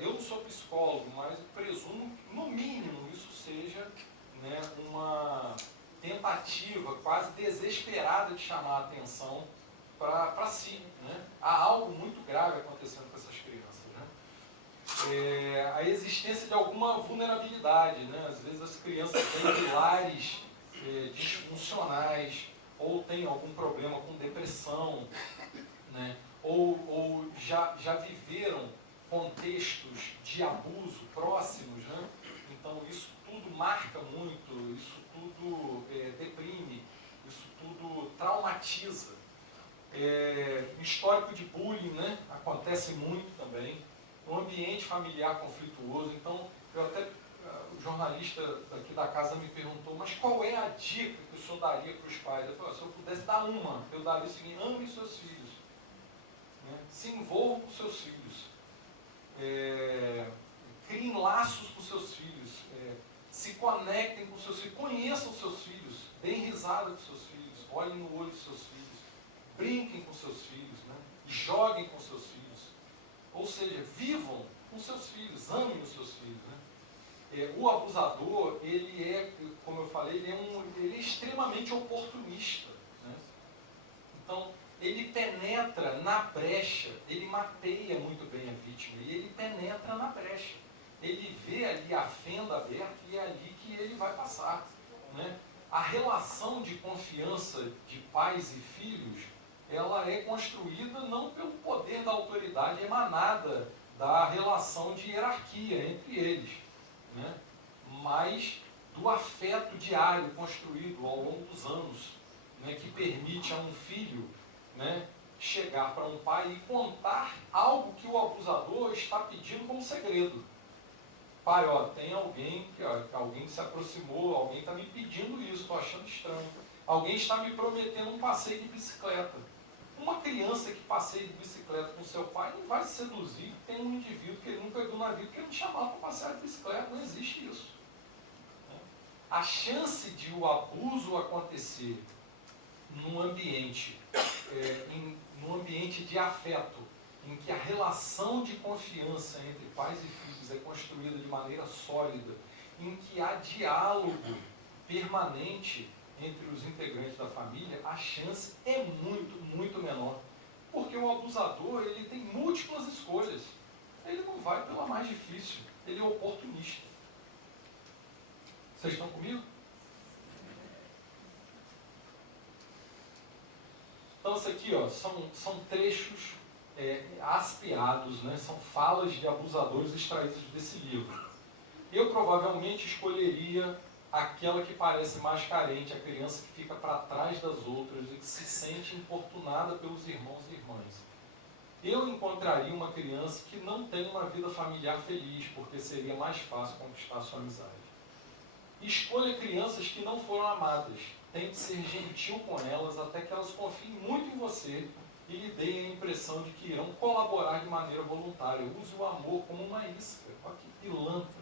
Eu não sou psicólogo, mas presumo que, no mínimo, isso seja, né, uma tentativa quase desesperada de chamar a atenção para si. Né? Há algo muito grave acontecendo com essas crianças. Né? A existência de alguma vulnerabilidade. Né? Às vezes as crianças têm pilares disfuncionais, ou têm algum problema com depressão, né? ou já viveram contextos de abuso próximos. Né? Então isso tudo marca muito, isso tudo deprime, isso tudo traumatiza. Histórico de bullying, né? Acontece muito também. Um ambiente familiar conflituoso. Então, o jornalista daqui da casa me perguntou, mas qual é a dica que o senhor daria para os pais? Eu falei, se eu pudesse dar uma, eu daria o seguinte: ame seus filhos. Né? Se envolvam com seus filhos. Criem laços com seus filhos. Se conectem com seus filhos. Conheçam seus filhos. Deem risada com seus filhos. Olhem no olho dos seus filhos. Brinquem com seus filhos. Né? Joguem com seus filhos. Ou seja, vivam com seus filhos. Amem os seus filhos. Né? O abusador, ele é, como eu falei, ele é extremamente oportunista. Né? Então, ele penetra na brecha, ele mapeia muito bem a vítima, e ele penetra na brecha. Ele vê ali a fenda aberta e é ali que ele vai passar. Né? A relação de confiança de pais e filhos, ela é construída não pelo poder da autoridade emanada da relação de hierarquia entre eles, né? Mas do afeto diário construído ao longo dos anos, né? Que permite a um filho, né, chegar para um pai e contar algo que o abusador está pedindo como segredo. Pai, tem alguém que se aproximou, alguém está me pedindo isso, estou achando estranho. Alguém está me prometendo um passeio de bicicleta. Uma criança que passeia de bicicleta com seu pai não vai se seduzir, tem um indivíduo que ele nunca viu na vida, que ele não chamava para passear de bicicleta, não existe isso. A chance de o abuso acontecer num ambiente, num ambiente de afeto, em que a relação de confiança entre pais e filhos é construída de maneira sólida, em que há diálogo permanente entre os integrantes da família, a chance é muito, muito menor. Porque o abusador, ele tem múltiplas escolhas. Ele não vai pela mais difícil, ele é oportunista. criança aqui, ó, são trechos aspeados, né? São falas de abusadores extraídos desse livro. Eu provavelmente escolheria aquela que parece mais carente, a criança que fica para trás das outras e que se sente importunada pelos irmãos e irmãs. Eu encontraria uma criança que não tem uma vida familiar feliz, porque seria mais fácil conquistar sua amizade. Escolha crianças que não foram amadas. Tente ser gentil com elas até que elas confiem muito em você e lhe deem a impressão de que irão colaborar de maneira voluntária. Use o amor como uma isca. Olha que pilantra.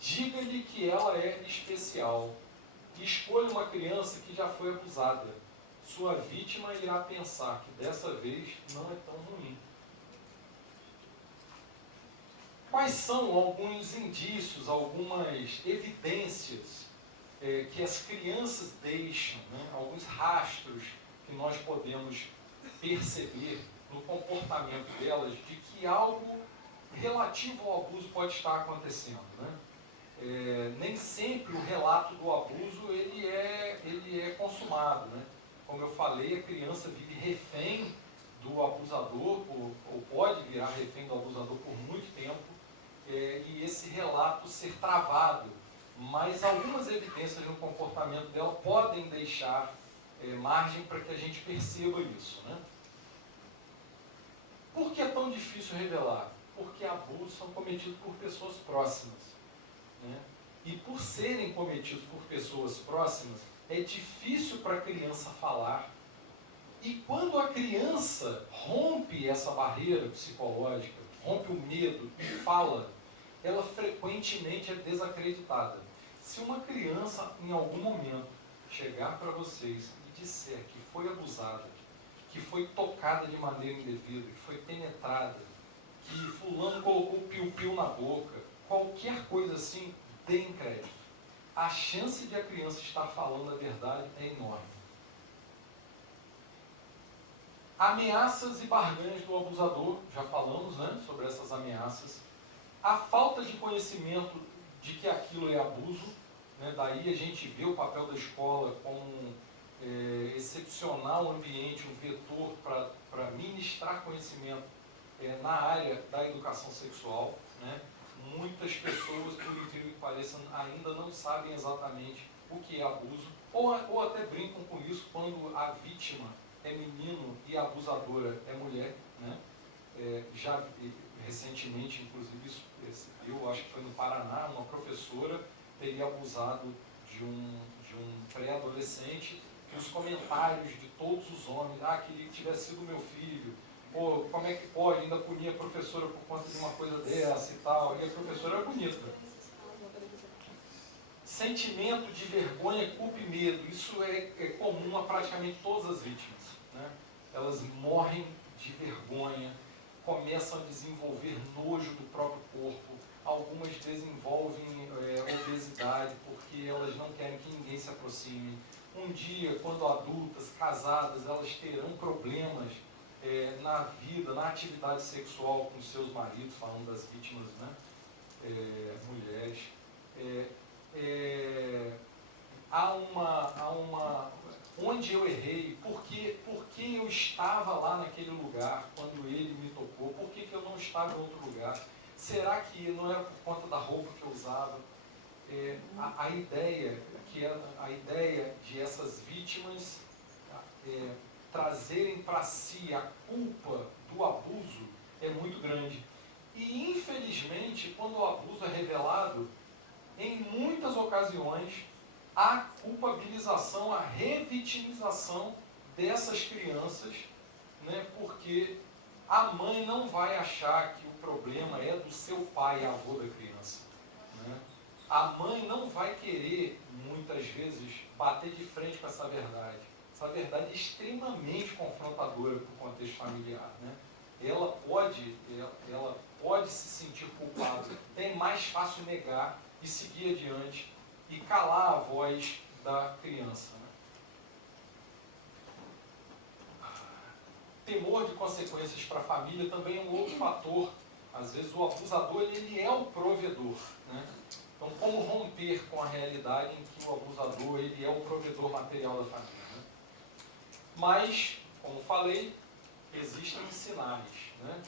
Diga-lhe que ela é especial. Escolha uma criança que já foi abusada. Sua vítima irá pensar que dessa vez não é tão ruim. Quais são alguns indícios, algumas evidências que as crianças deixam, né? Alguns rastros que nós podemos perceber no comportamento delas de que algo relativo ao abuso pode estar acontecendo, né? Nem sempre o relato do abuso ele é consumado, né? Como eu falei, a criança vive refém do abusador, ou pode virar refém do abusador por muito tempo, e esse relato ser travado. Mas algumas evidências no comportamento dela podem deixar margem para que a gente perceba isso, né? Por que é tão difícil revelar? Porque abusos são cometidos por pessoas próximas, né? E por serem cometidos por pessoas próximas, é difícil para a criança falar. E quando a criança rompe essa barreira psicológica, rompe o medo e fala, ela frequentemente é desacreditada. Se uma criança, em algum momento, chegar para vocês e disser que foi abusada, que foi tocada de maneira indevida, que foi penetrada, que fulano colocou piu-piu na boca, qualquer coisa assim, deem crédito. A chance de a criança estar falando a verdade é enorme. Ameaças e barganhas do abusador, já falamos, né, sobre essas ameaças. A falta de conhecimento de que aquilo é abuso, né, daí a gente vê o papel da escola como um excepcional ambiente, um vetor para ministrar conhecimento na área da educação sexual, né? Muitas pessoas, por incrível que pareça, ainda não sabem exatamente o que é abuso, ou até brincam com isso quando a vítima é menino e a abusadora é mulher, né? Já recentemente, inclusive, eu acho que foi no Paraná, uma professora teria abusado de um pré-adolescente, e os comentários de todos os homens, queria que tivesse sido meu filho, pô, como é que pode, ainda punir a professora por conta de uma coisa dessa e tal, e a professora era bonita. Sentimento de vergonha, culpa e medo, isso é comum a praticamente todas as vítimas, né? Elas morrem de vergonha, começam a desenvolver nojo do próprio corpo, algumas desenvolvem obesidade porque elas não querem que ninguém se aproxime. Um dia, quando adultas, casadas, elas terão problemas na vida, na atividade sexual com seus maridos, falando das vítimas, né? Mulheres. Onde eu errei, por que eu estava lá naquele lugar quando ele me tocou, por que eu não estava em outro lugar? Será que não era por conta da roupa que eu usava? A ideia de essas vítimas trazerem para si a culpa do abuso é muito grande. E infelizmente, quando o abuso é revelado, em muitas ocasiões, a culpabilização, a revitimização dessas crianças, né, porque a mãe não vai achar que o problema é do seu pai, avô da criança, né? A mãe não vai querer, muitas vezes, bater de frente com essa verdade. Essa verdade é extremamente confrontadora para o contexto familiar, né? Ela pode se sentir culpada, é mais fácil negar e seguir adiante e calar a voz da criança, né? Temor de consequências para a família também é um outro fator. Às vezes o abusador ele é o provedor, né? Então, como romper com a realidade em que o abusador ele é o provedor material da família, né? Mas, como falei, existem sinais, né?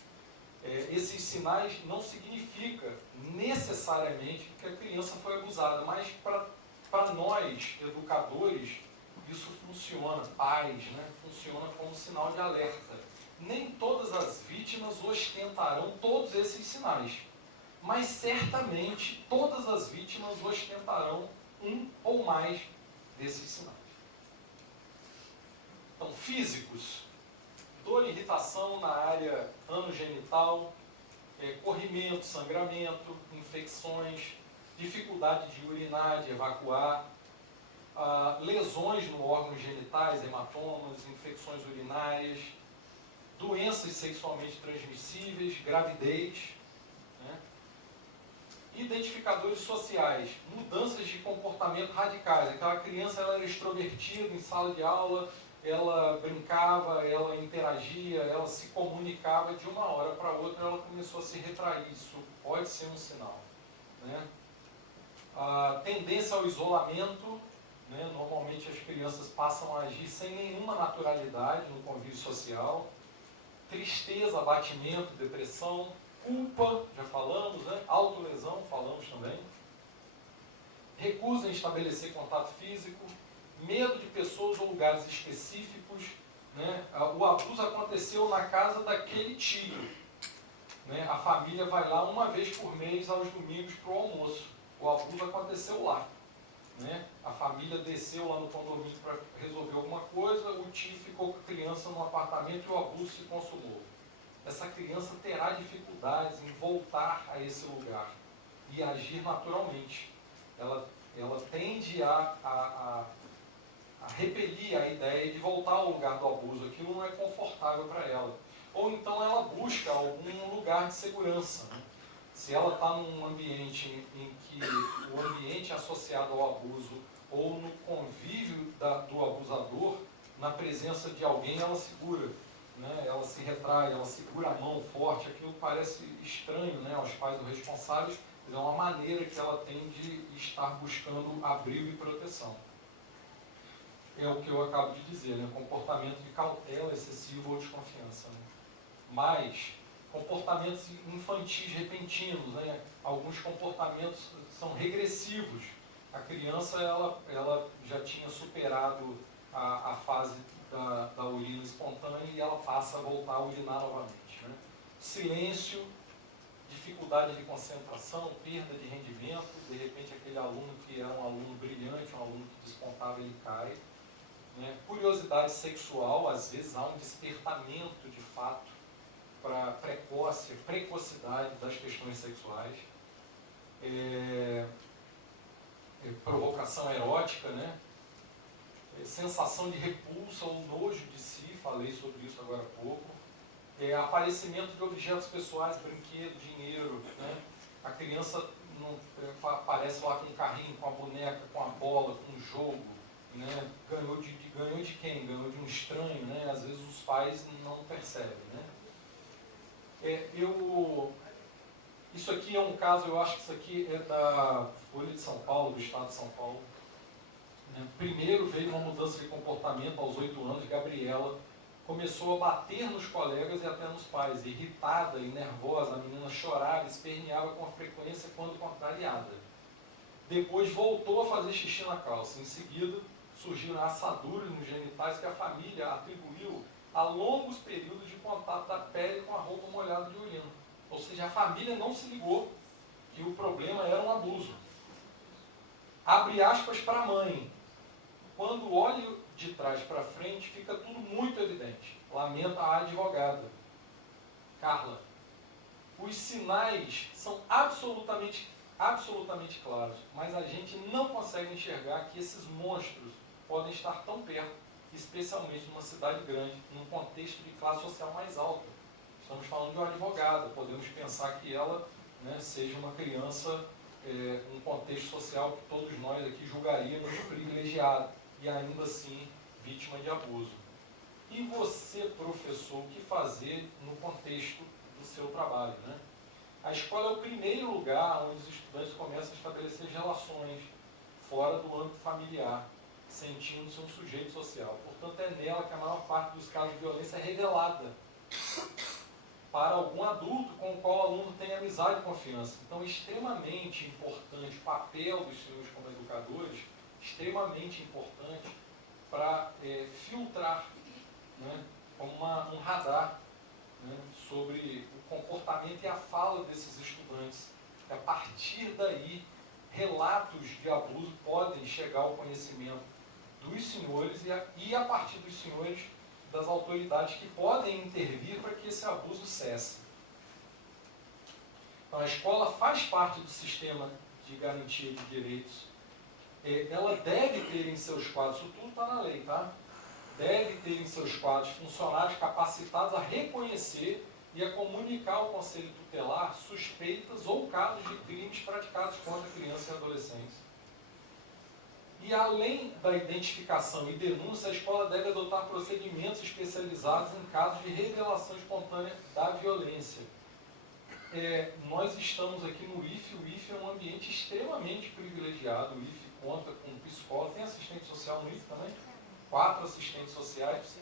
Esses sinais não significam necessariamente que a criança foi abusada, mas para nós, educadores, isso funciona, pais, né? Funciona como sinal de alerta. Nem todas as vítimas ostentarão todos esses sinais, mas certamente todas as vítimas ostentarão um ou mais desses sinais. Então, físicos: dor e irritação na área anogenital, corrimento, sangramento, infecções, dificuldade de urinar, de evacuar, lesões no órgãos genitais, hematomas, infecções urinárias, doenças sexualmente transmissíveis, gravidez, né? Identificadores sociais: mudanças de comportamento radicais. Aquela criança ela era extrovertida em sala de aula, ela brincava, ela interagia, ela se comunicava, de uma hora para outra ela começou a se retrair. Isso pode ser um sinal, né? A tendência ao isolamento, né? Normalmente as crianças passam a agir sem nenhuma naturalidade no convívio social. Tristeza, abatimento, depressão, culpa, já falamos, né? Autolesão, falamos também. Recusa em estabelecer contato físico, medo de pessoas ou lugares específicos, né? O abuso aconteceu na casa daquele tio, né? A família vai lá uma vez por mês aos domingos para o almoço. O abuso aconteceu lá, né? A família desceu lá no condomínio para resolver alguma coisa, o tio ficou com a criança no apartamento e o abuso se consumou. Essa criança terá dificuldades em voltar a esse lugar e agir naturalmente. Ela tende a repelir a ideia de voltar ao lugar do abuso. Aquilo não é confortável para ela. Ou então ela busca algum lugar de segurança, né? Se ela está num ambiente em que o ambiente é associado ao abuso ou no convívio do abusador, na presença de alguém ela segura, né? Ela se retrai, ela segura a mão forte. Aquilo parece estranho, né, aos pais do responsável, mas é uma maneira que ela tem de estar buscando abrigo e proteção. É o que eu acabo de dizer, né? Comportamento de cautela excessiva ou desconfiança, né? Mas comportamentos infantis repentinos, né? Alguns comportamentos são regressivos. A criança ela já tinha superado a fase da urina espontânea e ela passa a voltar a urinar novamente, né? Silêncio, dificuldade de concentração, perda de rendimento. De repente aquele aluno que era um aluno brilhante, um aluno que despontava, ele cai, né? Curiosidade sexual: às vezes há um despertamento de fato para precocidade das questões sexuais. Provocação erótica, né? Sensação de repulsa ou nojo de si, falei sobre isso agora há pouco. Aparecimento de objetos pessoais, brinquedo, dinheiro, né? A criança não aparece lá com um carrinho, com a boneca, com a bola, com um jogo, né? Ganhou de quem? Ganhou de um estranho, né? Às vezes os pais não percebem, né? Isso aqui é um caso, eu acho que isso aqui é da Folha de São Paulo, do Estado de São Paulo. Primeiro veio uma mudança de comportamento aos 8 anos. Gabriela começou a bater nos colegas e até nos pais. Irritada e nervosa, a menina chorava e esperneava com frequência quando contrariada. Depois voltou a fazer xixi na calça. Em seguida, surgiram assaduras nos genitais que a família atribuiu a longos períodos de contato da pele com a roupa molhada de urina. Ou seja, a família não se ligou que o problema era um abuso. Abre aspas para a mãe: quando olho de trás para frente, fica tudo muito evidente. Lamenta a advogada. Carla: os sinais são absolutamente claros, mas a gente não consegue enxergar que esses monstros podem estar tão perto, especialmente numa cidade grande, num contexto de classe social mais alta. Estamos falando de uma advogada, podemos pensar que ela, né, seja uma criança, um contexto social que todos nós aqui julgaríamos privilegiado, e ainda assim vítima de abuso. E você, professor, o que fazer no contexto do seu trabalho, né? A escola é o primeiro lugar onde os estudantes começam a estabelecer relações fora do âmbito familiar. sentindo-se um sujeito social. Portanto, é nela que a maior parte dos casos de violência é revelada para algum adulto com o qual o aluno tem amizade e confiança. Então, extremamente importante o papel dos senhores como educadores, extremamente importante para filtrar, né, como um radar, né, sobre o comportamento e a fala desses estudantes. E a partir daí, relatos de abuso podem chegar ao conhecimento dos senhores e a partir dos senhores, das autoridades que podem intervir para que esse abuso cesse. Então, a escola faz parte do sistema de garantia de direitos. Ela deve ter em seus quadros, isso tudo está na lei, tá? Deve ter em seus quadros funcionários capacitados a reconhecer e a comunicar ao Conselho Tutelar suspeitas ou casos de crimes praticados contra crianças e adolescentes. E além da identificação e denúncia, a escola deve adotar procedimentos especializados em casos de revelação espontânea da violência. Nós estamos aqui no IFE, o IFE é um ambiente extremamente privilegiado, o IFE conta com psicólogo, tem assistente social no IFE também? 4 assistentes sociais,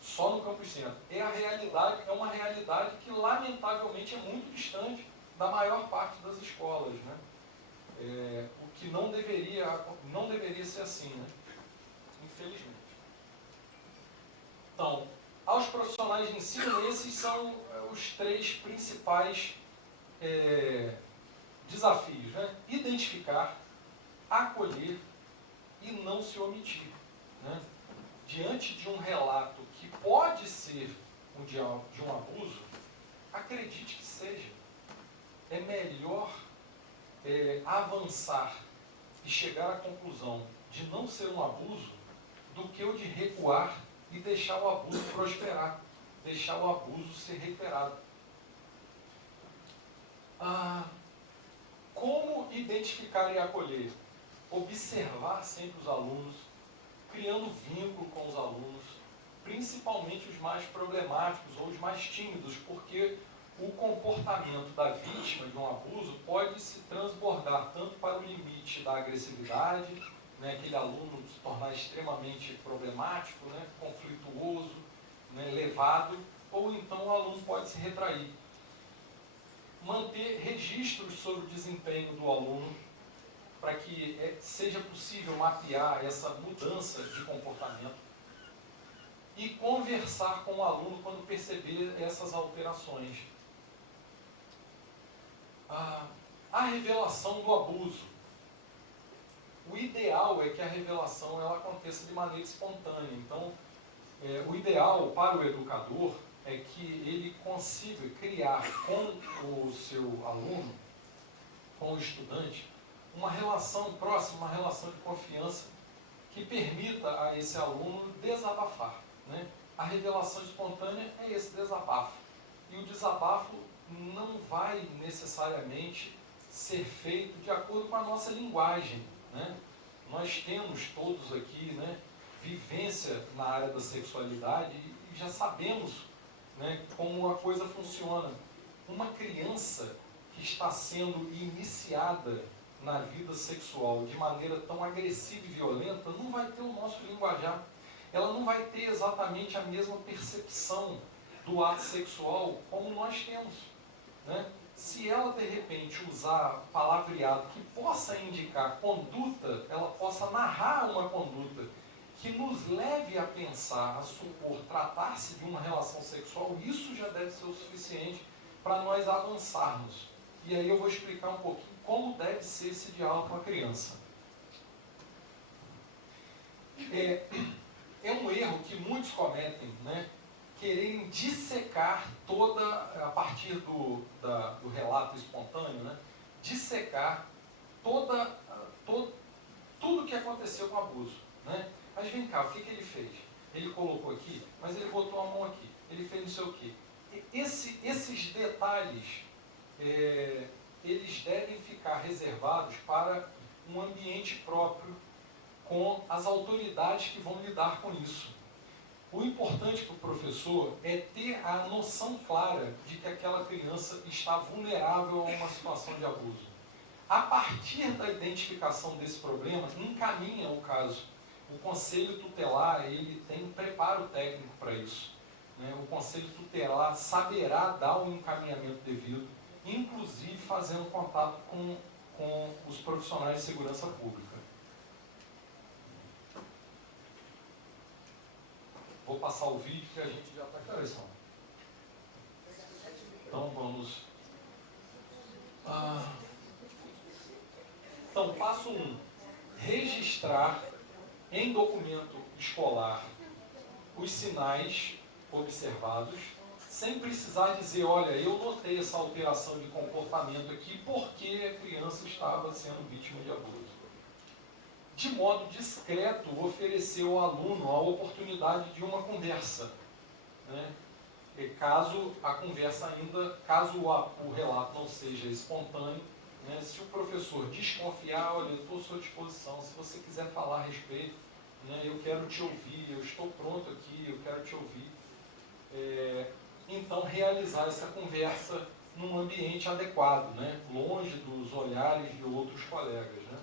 só no Campus Centro. É uma realidade que lamentavelmente é muito distante da maior parte das escolas, né? O que não deveria ser assim, né? Infelizmente. Então, aos profissionais de ensino, esses são os 3 principais desafios, né? Identificar, acolher e não se omitir, né? Diante de um relato que pode ser de um abuso, acredite que seja. É melhor avançar e chegar à conclusão de não ser um abuso do que o de recuar e deixar o abuso prosperar, deixar o abuso ser reiterado. Como identificar e acolher? Observar sempre os alunos, criando vínculo com os alunos, principalmente os mais problemáticos ou os mais tímidos, porque o comportamento da vítima de um abuso pode se transbordar tanto para o limite da agressividade, né, aquele aluno se tornar extremamente problemático, né, conflituoso, né, levado, ou então o aluno pode se retrair. Manter registros sobre o desempenho do aluno, para que seja possível mapear essa mudança de comportamento e conversar com o aluno quando perceber essas alterações. A revelação do abuso. O ideal é que a revelação ela aconteça de maneira espontânea. Então, o ideal para o educador é que ele consiga criar com o seu aluno, com o estudante, uma relação próxima, uma relação de confiança que permita a esse aluno desabafar, né? A revelação espontânea é esse desabafo. E o desabafo não vai necessariamente ser feito de acordo com a nossa linguagem, né? Nós temos todos aqui, né, vivência na área da sexualidade e já sabemos, né, como a coisa funciona. Uma criança que está sendo iniciada na vida sexual de maneira tão agressiva e violenta não vai ter o nosso linguajar. Ela não vai ter exatamente a mesma percepção do ato sexual como nós temos, né? Se ela de repente usar palavreado que possa indicar conduta, ela possa narrar uma conduta que nos leve a pensar, a supor, tratar-se de uma relação sexual, isso já deve ser o suficiente para nós avançarmos. E aí eu vou explicar um pouquinho como deve ser esse diálogo com a criança. É um erro que muitos cometem, né? Quererem dissecar toda, a partir do relato espontâneo, né? Dissecar tudo que aconteceu com o abuso, né? Mas vem cá, o que ele fez? Ele colocou aqui, mas ele botou a mão aqui, ele fez não sei o quê. Esses detalhes, eles devem ficar reservados para um ambiente próprio com as autoridades que vão lidar com isso. O importante para o professor é ter a noção clara de que aquela criança está vulnerável a uma situação de abuso. A partir da identificação desse problema, encaminha o caso O conselho tutelar, ele tem um preparo técnico para isso, né? O conselho tutelar saberá dar um encaminhamento devido, inclusive fazendo contato com os profissionais de segurança pública. Vou passar o vídeo que a gente já está cabeção. Então vamos. Então, passo 1. Registrar em documento escolar os sinais observados, sem precisar dizer, olha, eu notei essa alteração de comportamento aqui porque a criança estava sendo vítima de abuso. De modo discreto, oferecer ao aluno a oportunidade de uma conversa, né? E caso a conversa ainda, caso o relato não seja espontâneo, né? Se o professor desconfiar, olha, eu estou à sua disposição, se você quiser falar a respeito, né? Eu quero te ouvir, eu estou pronto aqui, eu quero te ouvir. Então, realizar essa conversa num ambiente adequado, né? Longe dos olhares de outros colegas, né?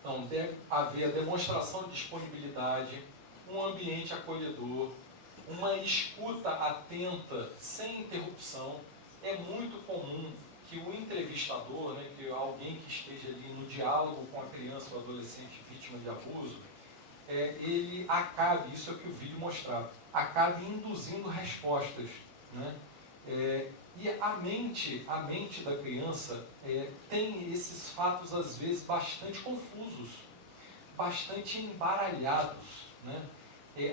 Então, deve haver a demonstração de disponibilidade, um ambiente acolhedor, uma escuta atenta, sem interrupção. É muito comum que o entrevistador, né, que alguém que esteja ali no diálogo com a criança ou adolescente vítima de abuso, ele acabe, isso é o que o vídeo mostrava, acabe induzindo respostas, né? E a mente da criança tem esses fatos, às vezes, bastante confusos, bastante embaralhados, né?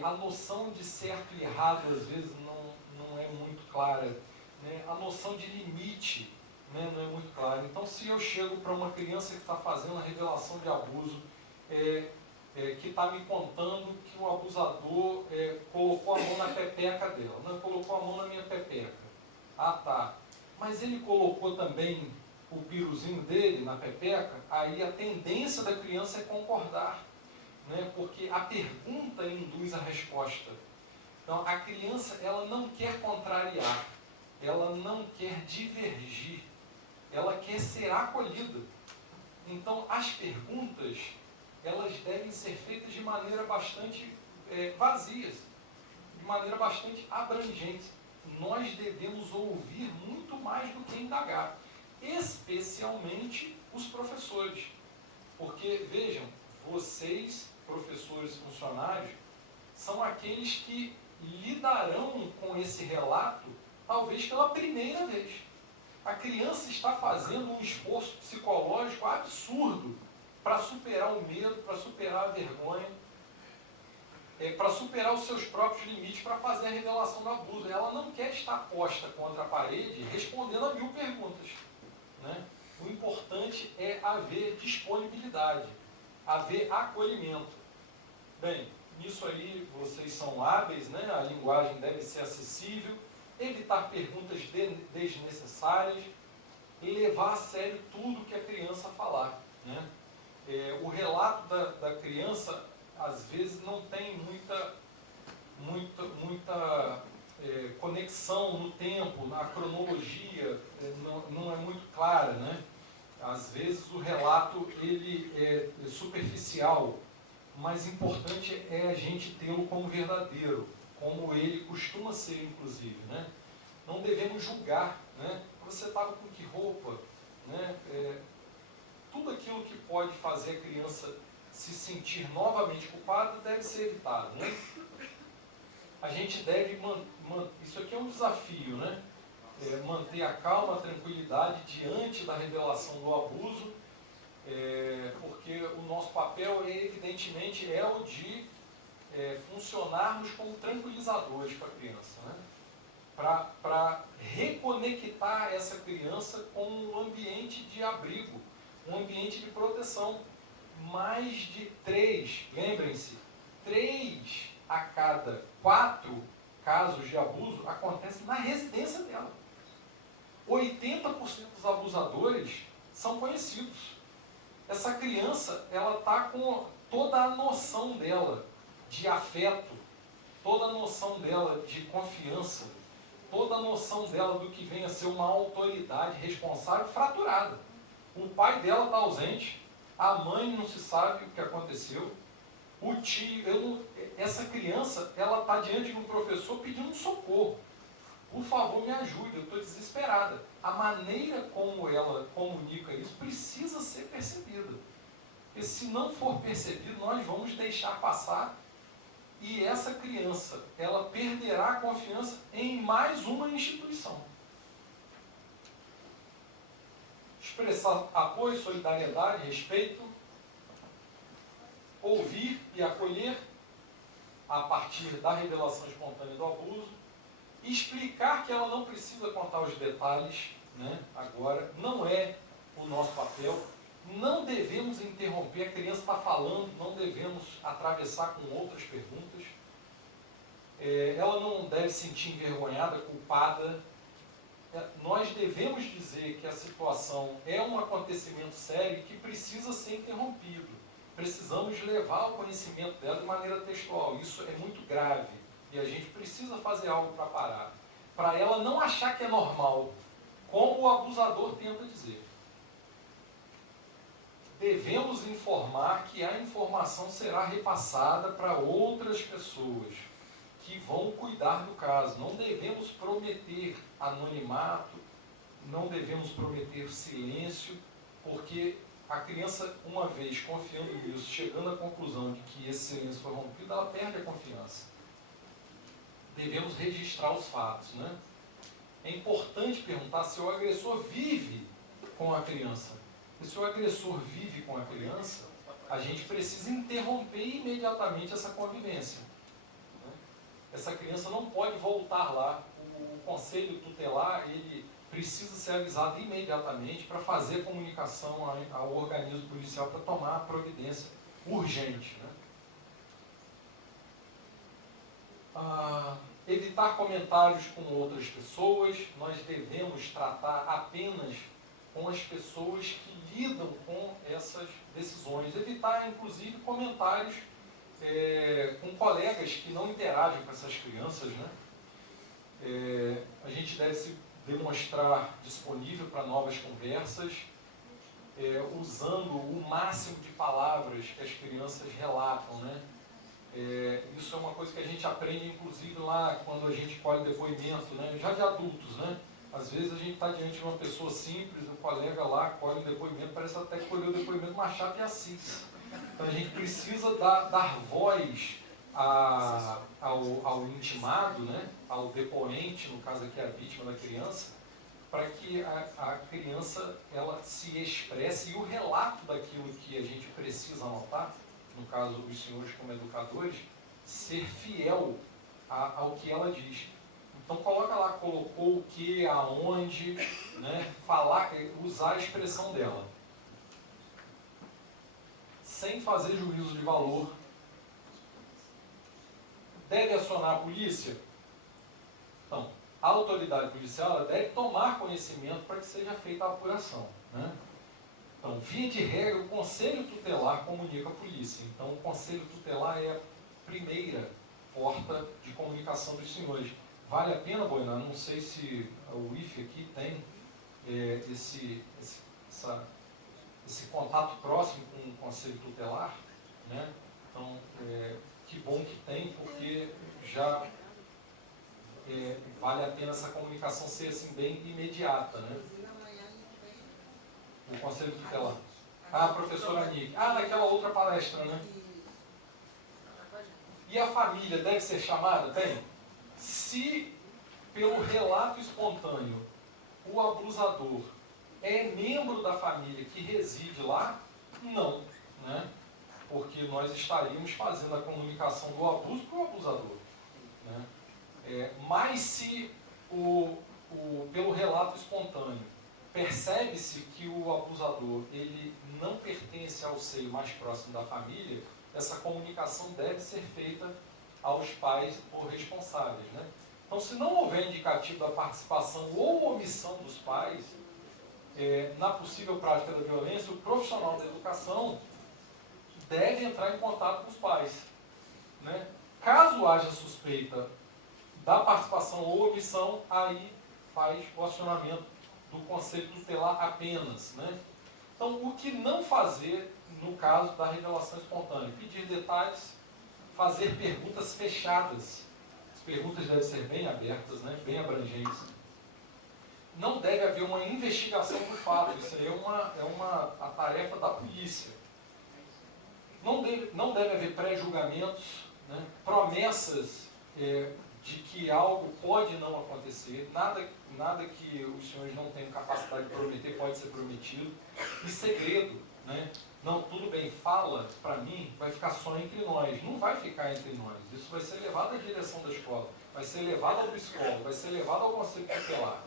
A noção de certo e errado, às vezes, não é muito clara, né? A noção de limite, né, não é muito clara. Então, se eu chego para uma criança que está fazendo a revelação de abuso, que está me contando que o abusador colocou a mão na pepeca dela, não colocou a mão na minha pepeca. Ah, tá. Mas ele colocou também o piruzinho dele na pepeca, aí a tendência da criança é concordar, né? Porque a pergunta induz a resposta. Então, a criança, ela não quer contrariar, ela não quer divergir, ela quer ser acolhida. Então, as perguntas, elas devem ser feitas de maneira bastante vazias, de maneira bastante abrangente. Nós devemos ouvir muito mais do que indagar, especialmente os professores. Porque, vejam, vocês, professores funcionários, são aqueles que lidarão com esse relato, talvez pela primeira vez. A criança está fazendo um esforço psicológico absurdo para superar o medo, para superar a vergonha, para superar os seus próprios limites, para fazer a revelação do abuso. Ela não quer estar posta contra a parede respondendo a 1000 perguntas, né? O importante é haver disponibilidade, haver acolhimento. Bem, nisso aí vocês são hábeis, né? A linguagem deve ser acessível, evitar perguntas desnecessárias e levar a sério tudo que a criança falar, né? O relato da criança, às vezes, não tem muita conexão no tempo, na cronologia, não é muito clara, né? Às vezes o relato ele é superficial, mas importante é a gente tê-lo como verdadeiro, como ele costuma ser, inclusive, né? Não devemos julgar, né? Você estava com que roupa, né? Tudo aquilo que pode fazer a criança se sentir novamente culpada deve ser evitado, né? A gente deve isso aqui é um desafio, né? Manter a calma, a tranquilidade diante da revelação do abuso, porque o nosso papel evidentemente o de funcionarmos como tranquilizadores para a criança, né? Para reconectar essa criança com um ambiente de abrigo, um ambiente de proteção. Mais de 3, lembrem-se, 3 a cada 4 casos de abuso acontecem na residência dela. 80% dos abusadores são conhecidos. Essa criança, ela está com toda a noção dela de afeto, toda a noção dela de confiança, toda a noção dela do que vem a ser uma autoridade responsável fraturada. O pai dela está ausente, a mãe não se sabe o que aconteceu, O tio, essa criança, ela está diante de um professor pedindo um socorro. Por favor, me ajude, eu estou desesperada. A maneira como ela comunica isso precisa ser percebida. Porque se não for percebido, nós vamos deixar passar e essa criança, ela perderá a confiança em mais uma instituição. Expressar apoio, solidariedade, respeito, ouvir e acolher a partir da revelação espontânea do abuso, explicar que ela não precisa contar os detalhes, né? Agora, não é o nosso papel, não devemos interromper, a criança está falando, não devemos atravessar com outras perguntas, ela não deve se sentir envergonhada, culpada, nós devemos dizer que a situação é um acontecimento sério que precisa ser interrompido. Precisamos levar ao conhecimento dela de maneira textual. Isso é muito grave e a gente precisa fazer algo para parar. Para ela não achar que é normal, como o abusador tenta dizer. Devemos informar que a informação será repassada para outras pessoas que vão cuidar do caso. Não devemos prometer anonimato, não devemos prometer silêncio, porque a criança, uma vez confiando nisso, chegando à conclusão de que esse silêncio foi rompido, ela perde a confiança. Devemos registrar os fatos, né? É importante perguntar se o agressor vive com a criança. E se o agressor vive com a criança, a gente precisa interromper imediatamente essa convivência. Essa criança não pode voltar lá. O conselho tutelar, ele precisa ser avisado imediatamente para fazer comunicação ao organismo policial para tomar a providência urgente, né? Evitar comentários com outras pessoas. Nós devemos tratar apenas com as pessoas que lidam com essas decisões. Evitar, inclusive, comentários com colegas que não interagem com essas crianças, né? A gente deve se demonstrar disponível para novas conversas, usando o máximo de palavras que as crianças relatam, né? Isso é uma coisa que a gente aprende, inclusive, lá quando a gente colhe depoimento, né? Já de adultos, né? Às vezes a gente está diante de uma pessoa simples, um colega lá colhe um depoimento, parece até que colheu o depoimento Machado de Assis. Então a gente precisa dar voz ao intimado, né? Ao depoente, no caso aqui a vítima da criança, para que a criança ela se expresse e o relato daquilo que a gente precisa anotar, no caso os senhores como educadores, ser fiel ao que ela diz. Então coloca lá, colocou o que, aonde, né? Falar, usar a expressão dela. Sem fazer juízo de valor. Deve acionar a polícia? Então, a autoridade policial ela deve tomar conhecimento para que seja feita a apuração, né? Então, via de regra, o Conselho Tutelar comunica a polícia. Então, o Conselho Tutelar é a primeira porta de comunicação dos senhores. Vale a pena, Boiná? Não sei se o IFE aqui tem esse contato próximo com o Conselho Tutelar, né? Então, que bom que tem, porque já vale a pena essa comunicação ser assim, bem imediata, né? O Conselho Tutelar. A professora Nick. Naquela outra palestra, né? E a família deve ser chamada? Tem. Se, pelo relato espontâneo, o abusador é membro da família que reside lá, não, né? Porque nós estaríamos fazendo a comunicação do abuso para o abusador, né? Mas se, pelo relato espontâneo, percebe-se que o abusador ele não pertence ao seio mais próximo da família, essa comunicação deve ser feita aos pais ou responsáveis, né? Então, se não houver indicativo da participação ou omissão dos pais na possível prática da violência, o profissional da educação deve entrar em contato com os pais, né? Caso haja suspeita da participação ou omissão, aí faz o acionamento do Conselho Tutelar apenas, né? Então, o que não fazer no caso da revelação espontânea? Pedir detalhes, fazer perguntas fechadas. As perguntas devem ser bem abertas, né? Bem abrangentes. Não deve haver uma investigação do fato, isso aí é a tarefa da polícia. Não deve haver pré-julgamentos, né? Promessas de que algo pode não acontecer, nada que os senhores não tenham capacidade de prometer pode ser prometido, e segredo, né? Não, tudo bem, fala para mim, vai ficar só entre nós, não vai ficar entre nós, isso vai ser levado à direção da escola, vai ser levado ao psicólogo, vai ser levado ao conselho tutelar.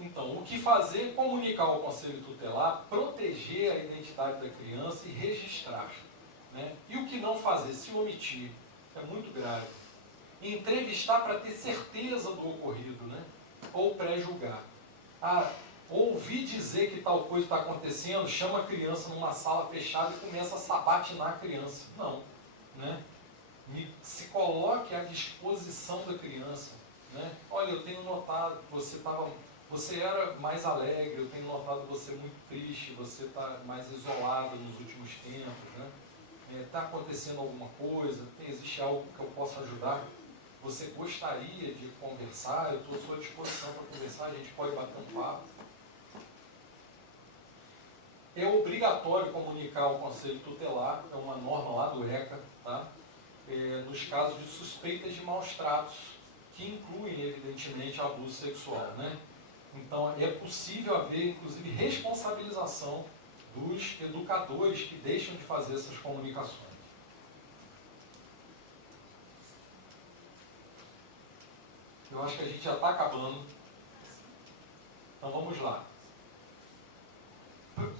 Então, o que fazer? Comunicar ao conselho tutelar, proteger a identidade da criança e registrar. Né? E o que não fazer? Se omitir. É muito grave. Entrevistar para ter certeza do ocorrido, né? Ou pré-julgar. Ouvir dizer que tal coisa está acontecendo, chama a criança numa sala fechada e começa a sabatinar a criança. Não. Né? Se coloque à disposição da criança. Né? Olha, eu tenho notado que você era mais alegre, eu tenho notado você muito triste, você está mais isolado nos últimos tempos, né? Está acontecendo alguma coisa? Existe algo que eu possa ajudar? Você gostaria de conversar? Eu estou à sua disposição para conversar, a gente pode bater um papo. É obrigatório comunicar ao conselho tutelar, é uma norma lá do ECA, tá? Nos casos de suspeitas de maus tratos, que incluem, evidentemente, abuso sexual, né? Então, é possível haver, inclusive, responsabilização dos educadores que deixam de fazer essas comunicações. Eu acho que a gente já está acabando. Então, vamos lá.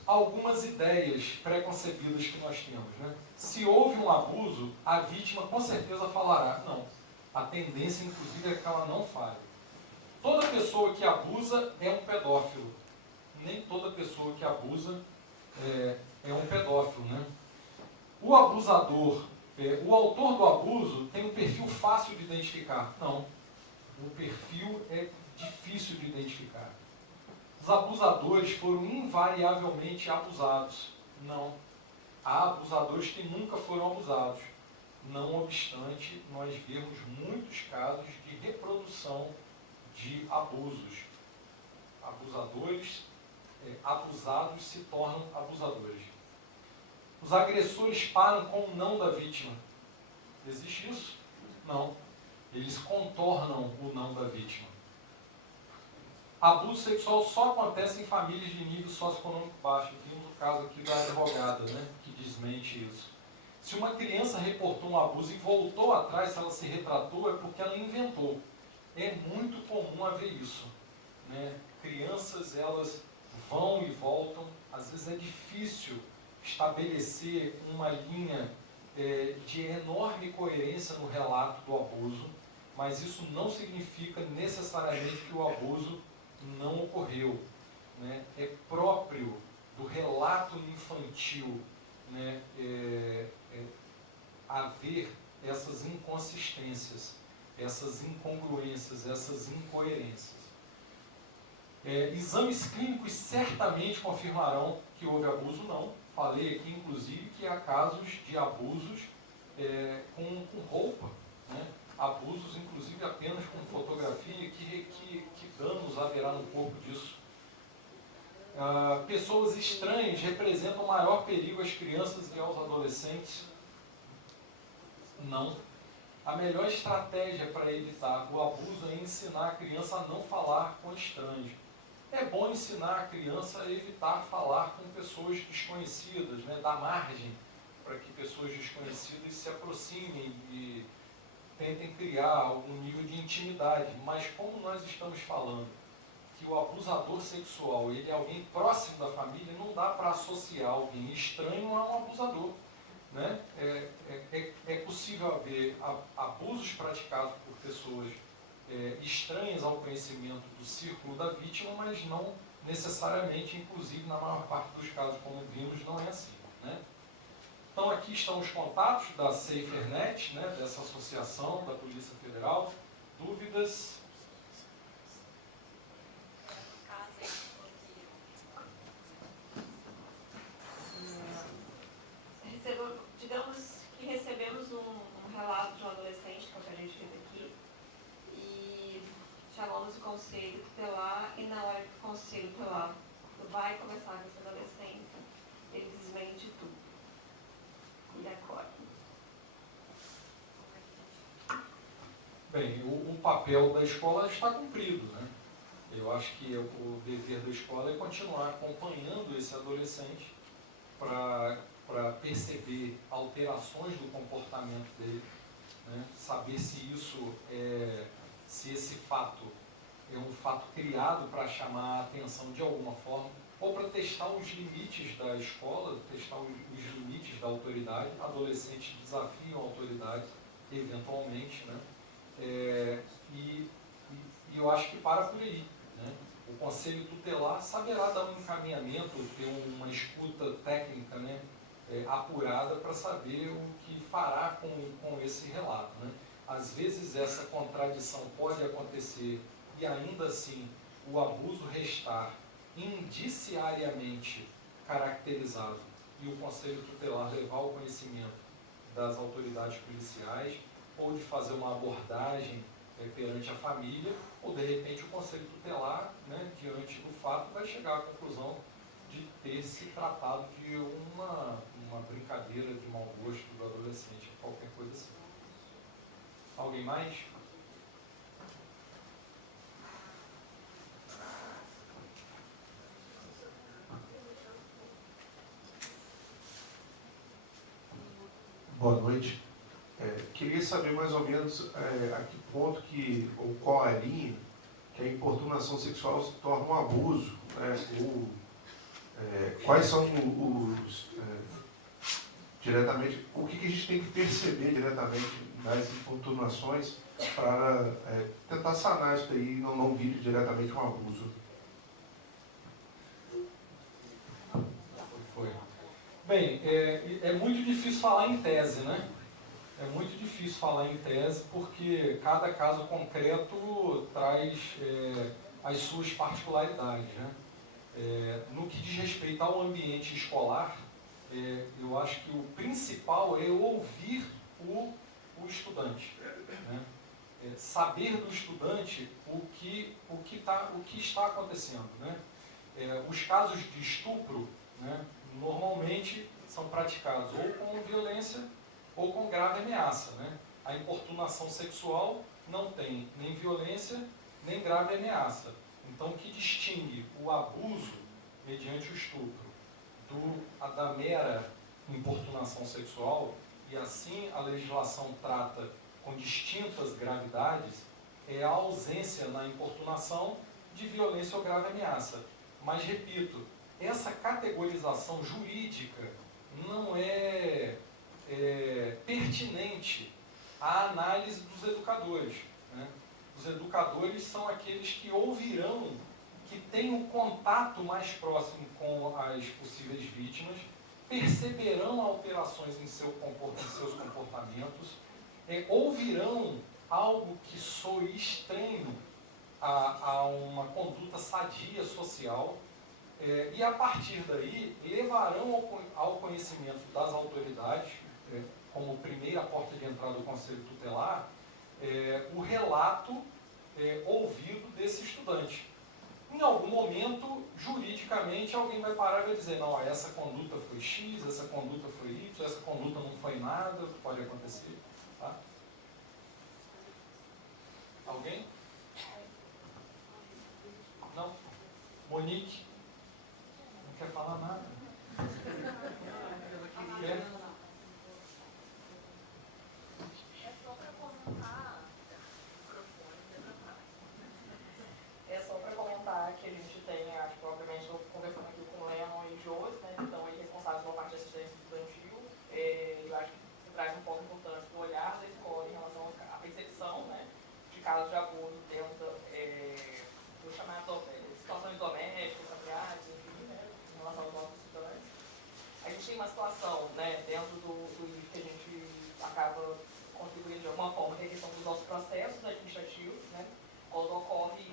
Algumas ideias preconcebidas que nós temos, né? Se houve um abuso, a vítima com certeza falará. Não. A tendência, inclusive, é que ela não fale. Toda pessoa que abusa é um pedófilo. Nem toda pessoa que abusa é um pedófilo, né? O abusador, o autor do abuso tem um perfil fácil de identificar. Não. O perfil é difícil de identificar. Os abusadores foram invariavelmente abusados. Não. Há abusadores que nunca foram abusados. Não obstante, nós vemos muitos casos de reprodução de abusos. Abusadores, abusados se tornam abusadores. Os agressores param com o não da vítima. Existe isso? Não. Eles contornam o não da vítima. Abuso sexual só acontece em famílias de nível socioeconômico baixo. Vimos o caso aqui da advogada, né, que desmente isso. Se uma criança reportou um abuso e voltou atrás, se ela se retratou, é porque ela inventou. É muito comum haver isso. Né? Crianças, elas vão e voltam. Às vezes é difícil estabelecer uma linha de enorme coerência no relato do abuso, mas isso não significa necessariamente que o abuso não ocorreu. Né? É próprio do relato infantil, né, haver essas inconsistências, essas incongruências, essas incoerências. Exames clínicos certamente confirmarão que houve abuso, não. Falei aqui, inclusive, que há casos de abusos com roupa, né? Abusos, inclusive, apenas com fotografia, que danos haverá no corpo disso. Pessoas estranhas representam maior perigo às crianças e aos adolescentes? Não. A melhor estratégia para evitar o abuso é ensinar a criança a não falar com estranhos. É bom ensinar a criança a evitar falar com pessoas desconhecidas, né? Dar margem para que pessoas desconhecidas se aproximem e tentem criar algum nível de intimidade. Mas como nós estamos falando que o abusador sexual ele é alguém próximo da família, não dá para associar alguém estranho a um abusador. Né? É possível haver abusos praticados por pessoas estranhas ao conhecimento do círculo da vítima, mas não necessariamente, inclusive na maior parte dos casos, como vimos, não é assim. Né? Então aqui estão os contatos da SaferNet, né, dessa associação da Polícia Federal. Dúvidas? o conselho tutelar e na hora que o conselho tutelar vai conversar com esse adolescente, ele desmente tudo. E agora? Bem, o papel da escola está cumprido, né? Eu acho que o dever da escola é continuar acompanhando esse adolescente para perceber alterações do comportamento dele, né? Saber se se esse fato é um fato criado para chamar a atenção de alguma forma, ou para testar os limites da escola, testar os limites da autoridade. Adolescentes desafiam a autoridade, eventualmente, né? E eu acho que para por aí, né? O Conselho Tutelar saberá dar um encaminhamento, ter uma escuta técnica, né, apurada para saber o que fará com esse relato, né? Às vezes essa contradição pode acontecer e ainda assim o abuso restar indiciariamente caracterizado e o Conselho Tutelar levar ao conhecimento das autoridades policiais, ou de fazer uma abordagem perante a família, ou de repente o Conselho Tutelar, né, diante do fato, vai chegar à conclusão de ter se tratado de uma brincadeira de mau gosto do adolescente, qualquer coisa assim. Alguém mais? Boa noite. Queria saber mais ou menos a que ponto ou qual a linha que a importunação sexual se torna um abuso, né? Quais são diretamente, o que a gente tem que perceber diretamente nas importunações para tentar sanar isso daí e não vir diretamente um abuso. Foi. Bem, é muito difícil falar em tese, né? É muito difícil falar em tese porque cada caso concreto traz as suas particularidades, né? No que diz respeito ao ambiente escolar, eu acho que o principal é ouvir o estudante, né? Saber do estudante o que está acontecendo, né? Os casos de estupro, né, normalmente são praticados ou com violência ou com grave ameaça, né? A importunação sexual não tem nem violência nem grave ameaça. Então, o que distingue o abuso mediante o estupro da mera importunação sexual, e assim a legislação trata com distintas gravidades, é a ausência na importunação de violência ou grave ameaça. Mas, repito, essa categorização jurídica não é pertinente à análise dos educadores, né? Os educadores são aqueles que ouvirão, que têm um contato mais próximo com as possíveis vítimas, perceberão alterações em seus comportamentos, ouvirão algo que soe estranho a uma conduta sadia social, e a partir daí levarão ao conhecimento das autoridades, como primeira porta de entrada do Conselho Tutelar, o relato ouvido desse estudante. Em algum momento, juridicamente, alguém vai parar e vai dizer, não, essa conduta foi X, essa conduta foi Y, essa conduta não foi nada, pode acontecer. Tá? Alguém? Não? Monique? Não quer falar nada? Quer? É só para comentar que a gente tem, obviamente, estou conversando aqui com o Lennon e Josi, né, que estão aí responsáveis pela parte de assistência estudantil. Eu acho que você traz um ponto importante do olhar da escola em relação à percepção, né, de casos de abuso dentro do chamado situações domésticas, familiares, enfim, né, em relação aos nossos estudantes. A gente tem uma situação, né, dentro do livro que a gente acaba contribuindo de alguma forma, que é a questão dos nossos processos administrativos, né, quando ocorre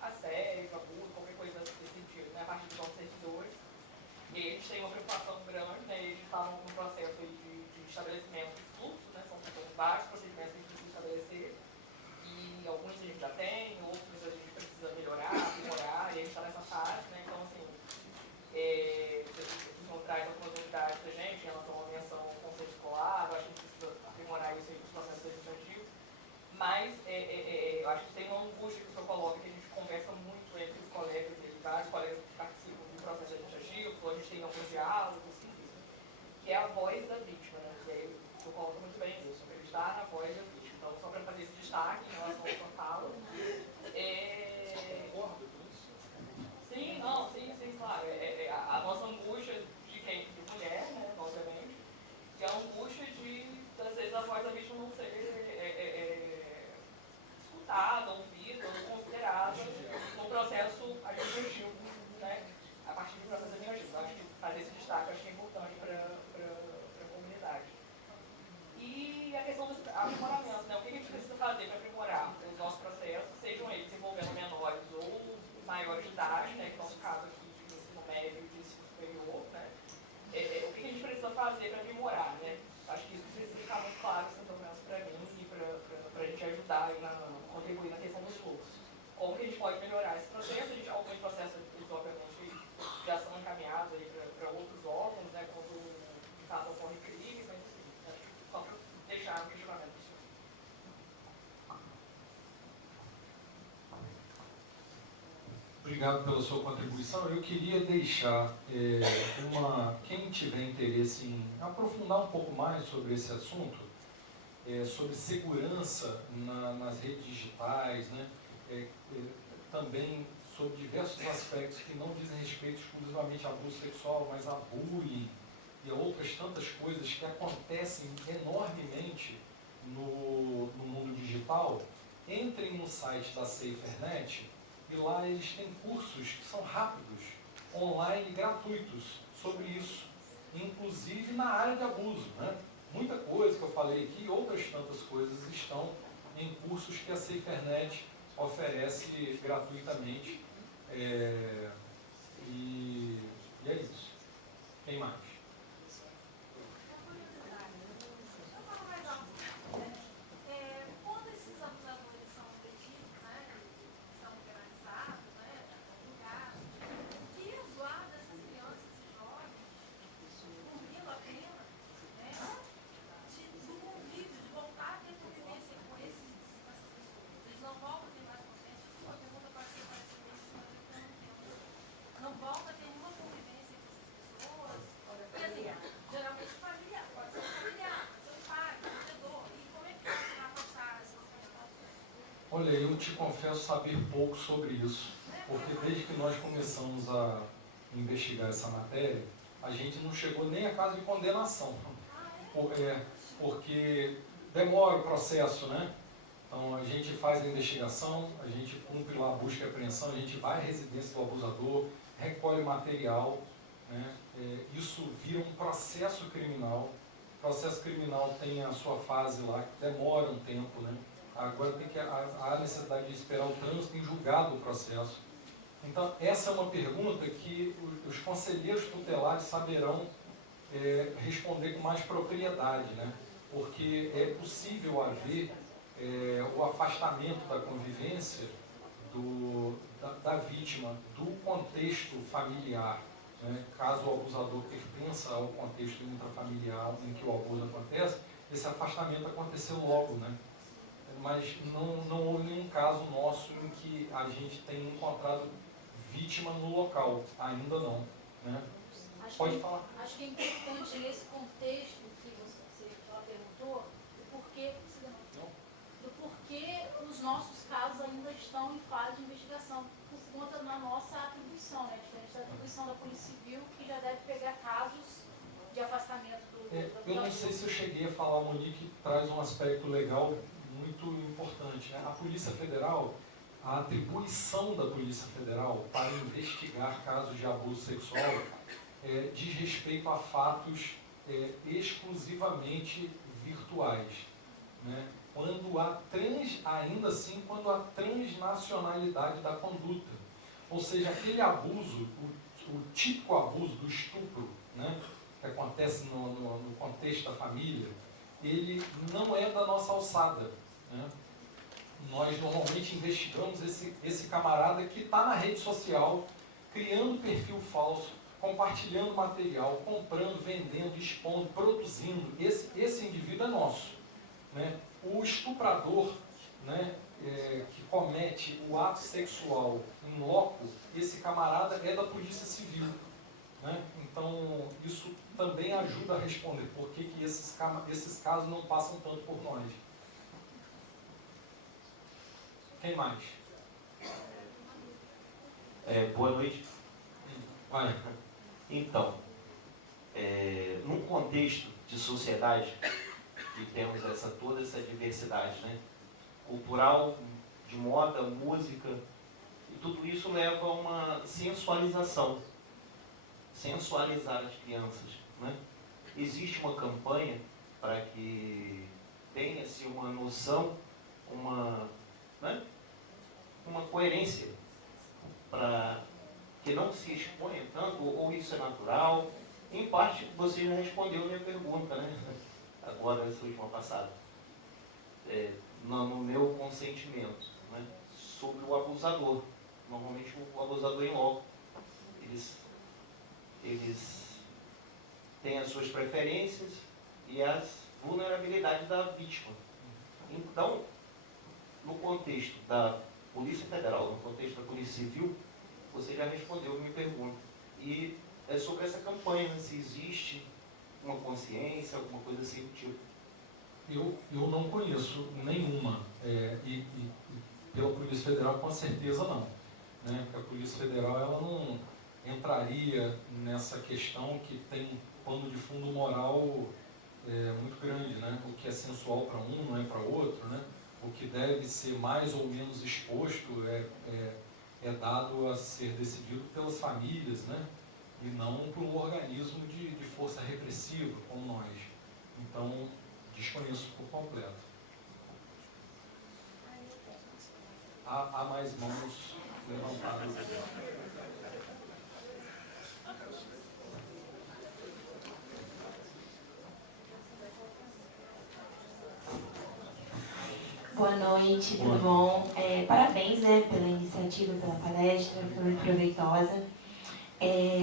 assédio, abuso, qualquer coisa desse sentido, né, a partir dos nossos servidores. E aí a gente tem uma preocupação grande, né, a gente está num processo aí de estabelecimento de fluxo, né, são vários procedimentos que a gente precisa estabelecer, e alguns a gente já tem, Mas eu acho que tem uma angústia que o senhor coloca, que a gente conversa muito entre os colegas, e vários colegas que participam do processo administrativo, a gente tem alguns diálogos, que é a voz da vítima, né? E aí o senhor coloca muito bem isso, acreditar na voz da vítima. Então, só para fazer esse destaque em relação à sua fala. Concordo com isso? Sim, não, sim, claro. A nossa angústia de quem? De mulher, né, obviamente, e a angústia de, às vezes, a voz da vítima não ser escutada, ouvida, ou considerada no processo administrativo, né, a partir do processo administrativo. Acho que fazer esse destaque acho que é importante para a comunidade. E a questão do aprimoramento, né, o que a gente precisa fazer para aprimorar os nossos processos, sejam eles envolvendo menores ou maiores de idade, né, que é o nosso caso aqui de ensino médio e de ensino superior, né, o que a gente precisa fazer para aprimorar, né? Acho que isso precisa ficar muito claro, pelo menos para mim, e para a gente ajudar e contribuir na questão dos fluxos. Como que a gente pode melhorar esse processo? Alguns processos, eles, obviamente, já são encaminhados para outros órgãos, né, quando de fato ocorre crime, mas assim, acho que só para deixar o questionamento do senhor. Obrigado pela sua contribuição. Eu queria deixar quem tiver interesse em aprofundar um pouco mais sobre esse assunto, sobre segurança nas redes digitais, né? Também sobre diversos aspectos que não dizem respeito exclusivamente a abuso sexual, mas a bullying e a outras tantas coisas que acontecem enormemente no mundo digital. Entrem no site da SaferNet e lá eles têm cursos que são rápidos, online, gratuitos, sobre isso, inclusive na área de abuso, né? Muita coisa que eu falei aqui e outras tantas coisas estão em cursos que a SaferNet oferece gratuitamente. E é isso. Quem mais? Quando esses abusadores são detidos, né, são penalizados, né, julgados, que resguarda essas crianças e jovens, cumprindo a pena, né, do convívio, de voltar a ter convivência com essas pessoas. Eles não voltam a ter mais convivência. Isso é uma pergunta pode ser parecida, mas eu não entendo. Não volta a ter nenhuma convivência com essas pessoas. E assim, geralmente familiar, pode ser familiar, pode ser pai, vendedor. E como é que faz para afastar essas pessoas? Olha, eu te confesso saber pouco sobre isso, porque desde que nós começamos a investigar essa matéria, a gente não chegou nem a caso de condenação, porque demora o processo, né? Então a gente faz a investigação, a gente cumpre lá a busca e apreensão, a gente vai à residência do abusador, recolhe material, né? Isso vira um processo criminal. O processo criminal tem a sua fase lá, que demora um tempo, né? Agora há necessidade de esperar o trânsito em julgado o processo. Então, essa é uma pergunta que os conselheiros tutelares saberão responder com mais propriedade, né? Porque é possível haver o afastamento da convivência da vítima do contexto familiar, né? Caso o abusador pertença ao contexto intrafamiliar em que o abuso acontece, esse afastamento aconteceu logo, né? Mas não houve nenhum caso nosso em que a gente tenha encontrado vítima no local, ainda não, né? Pode falar. Acho que é importante nesse contexto que você perguntou, do porquê os nossos casos ainda estão em fase de investigação, por conta da nossa atribuição, né? Diferente da atribuição da Polícia Civil, que já deve pegar casos de afastamento do Eu não sei se eu cheguei a falar, Monique, traz um aspecto legal muito importante, né? A Polícia Federal, a atribuição da Polícia Federal para investigar casos de abuso sexual diz respeito a fatos exclusivamente virtuais, né? Ainda assim, quando há transnacionalidade da conduta, ou seja, aquele abuso, o típico abuso do estupro, né, que acontece no contexto da família, ele não é da nossa alçada, né? Nós normalmente investigamos esse camarada que está na rede social, criando perfil falso, compartilhando material, comprando, vendendo, expondo, produzindo. Esse indivíduo é nosso, né? O estuprador, né, que comete o ato sexual em loco, esse camarada é da Polícia Civil. Né? Então, isso também ajuda a responder por que esses casos não passam tanto por nós. Quem mais? Boa noite. Vai. Então, num contexto de sociedade, que temos toda essa diversidade, né? Cultural, de moda, música, e tudo isso leva a uma sensualização, sensualizar as crianças. Né? Existe uma campanha para que tenha-se uma noção, né? uma coerência, para que não se exponha tanto, ou isso é natural. Em parte, você já respondeu a minha pergunta, né? Agora, essa última passada. No meu consentimento, né? Sobre o abusador. Normalmente, o abusador em loco. Eles têm as suas preferências e as vulnerabilidades da vítima. Então, no contexto da Polícia Federal, no contexto da Polícia Civil, você já respondeu a minha pergunta. E é sobre essa campanha, se existe uma consciência, alguma coisa assim do tipo. Eu não conheço nenhuma, e pela Polícia Federal com certeza não. Né? Porque a Polícia Federal ela não entraria nessa questão que tem um pano de fundo moral muito grande. Né? O que é sensual para um não é para outro. Né? O que deve ser mais ou menos exposto é dado a ser decidido pelas famílias, né? E não por um organismo de força repressiva como nós. Então, desconheço por completo. Há mais mãos levantadas aqui. Boa noite, tudo bom? Parabéns, né, pela iniciativa, pela palestra, foi muito proveitosa.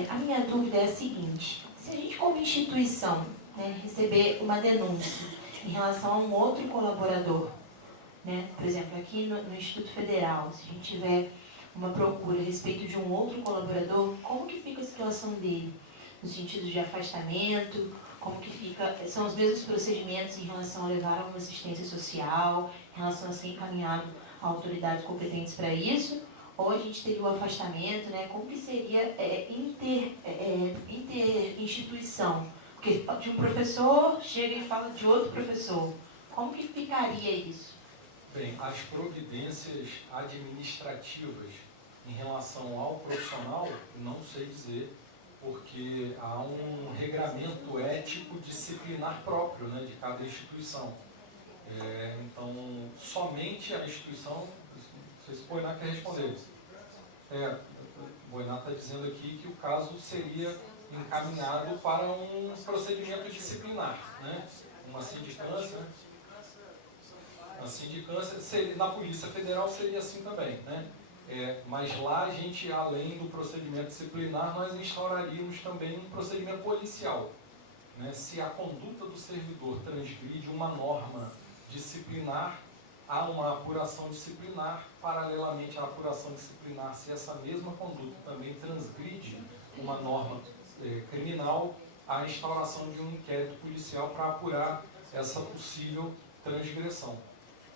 A minha dúvida é a seguinte: se a gente, como instituição, né, receber uma denúncia em relação a um outro colaborador, né, por exemplo, aqui no Instituto Federal, se a gente tiver uma procura a respeito de um outro colaborador, como que fica a situação dele? No sentido de afastamento, como que fica, são os mesmos procedimentos em relação a levar a uma assistência social, em relação a ser encaminhado a autoridades competentes para isso, ou a gente teria o afastamento, né? Como que seria interinstituição? Porque de um professor chega e fala de outro professor. Como que ficaria isso? Bem, as providências administrativas em relação ao profissional, não sei dizer, porque há um regramento ético disciplinar próprio, né, de cada instituição. Então, somente a instituição, não sei se o Boiná quer responder. O Boiná está dizendo aqui que o caso seria encaminhado para um procedimento disciplinar, né? Uma sindicância. A sindicância, na Polícia Federal seria assim também, né? Mas lá a gente, além do procedimento disciplinar, nós instauraríamos também um procedimento policial. Né? Se a conduta do servidor transgride uma norma disciplinar, há uma apuração disciplinar. Paralelamente à apuração disciplinar, se essa mesma conduta também transgride uma norma criminal, há a instauração de um inquérito policial para apurar essa possível transgressão.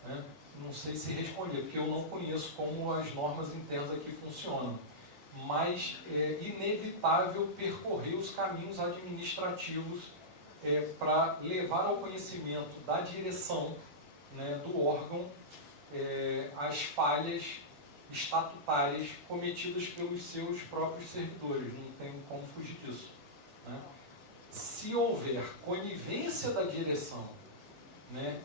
Né? Não sei se responder, porque eu não conheço como as normas internas aqui funcionam. Mas é inevitável percorrer os caminhos administrativos para levar ao conhecimento da direção, né, do órgão as falhas estatutárias cometidas pelos seus próprios servidores. Não tem como fugir disso. Né? Se houver conivência da direção, né,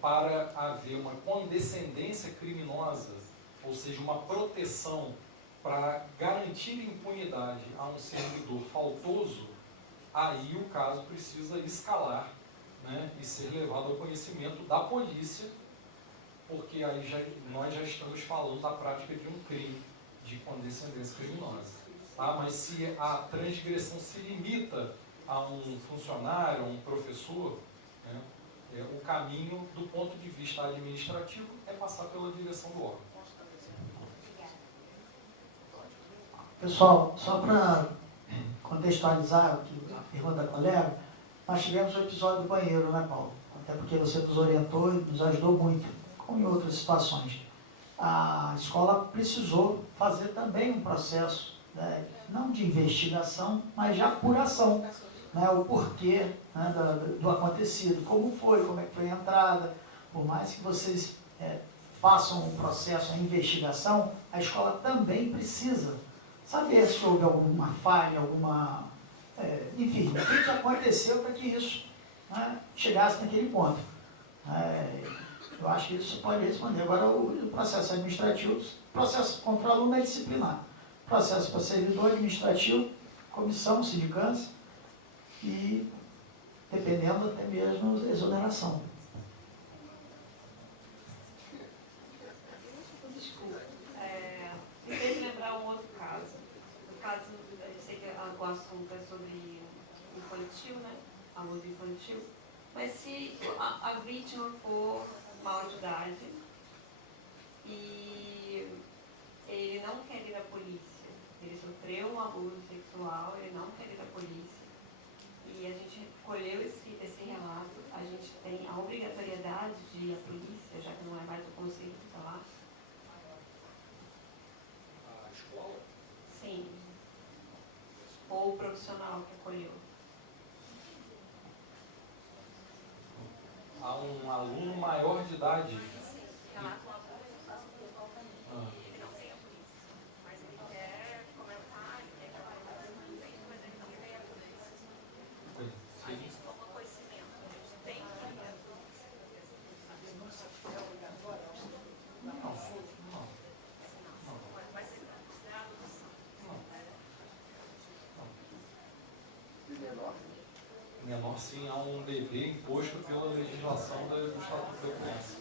para haver uma condescendência criminosa, ou seja, uma proteção para garantir impunidade a um servidor faltoso, aí o caso precisa escalar, né, e ser levado ao conhecimento da polícia, porque aí nós já estamos falando da prática de um crime de condescendência criminosa. Tá? Mas se a transgressão se limita a um funcionário, a um professor, né, o caminho, do ponto de vista administrativo, é passar pela direção do órgão. Pessoal, só para contextualizar a pergunta da colega, nós tivemos o episódio do banheiro, né, Paulo? Até porque você nos orientou e nos ajudou muito, como em outras situações. A escola precisou fazer também um processo, né, não de investigação, mas de apuração, né, o porquê, né, do acontecido, como é que foi a entrada. Por mais que vocês façam um processo, a investigação, a escola também precisa saber se houve alguma falha, enfim, o que aconteceu para que isso, né, chegasse naquele ponto. Eu acho que isso pode responder. Agora, o processo administrativo, processo contra o aluno é disciplinar. Processo para servidor administrativo, comissão, sindicância e, dependendo, até mesmo exoneração. Desculpa. Me fez lembrar um outro caso. No caso, eu sei que o assunto é sobre infantil, né? Abuso infantil. Mas se a vítima for maior de idade e ele não quer ir à polícia, ele sofreu um abuso sexual, ele não quer ir à polícia, e a gente colheu esse relato, a gente tem a obrigatoriedade de ir à polícia, já que não é mais o conselho tutelar? A escola? Sim. Ou o profissional que acolheu? A um aluno maior de idade. Menor, sim, há um dever imposto pela legislação do Estatuto da Criança.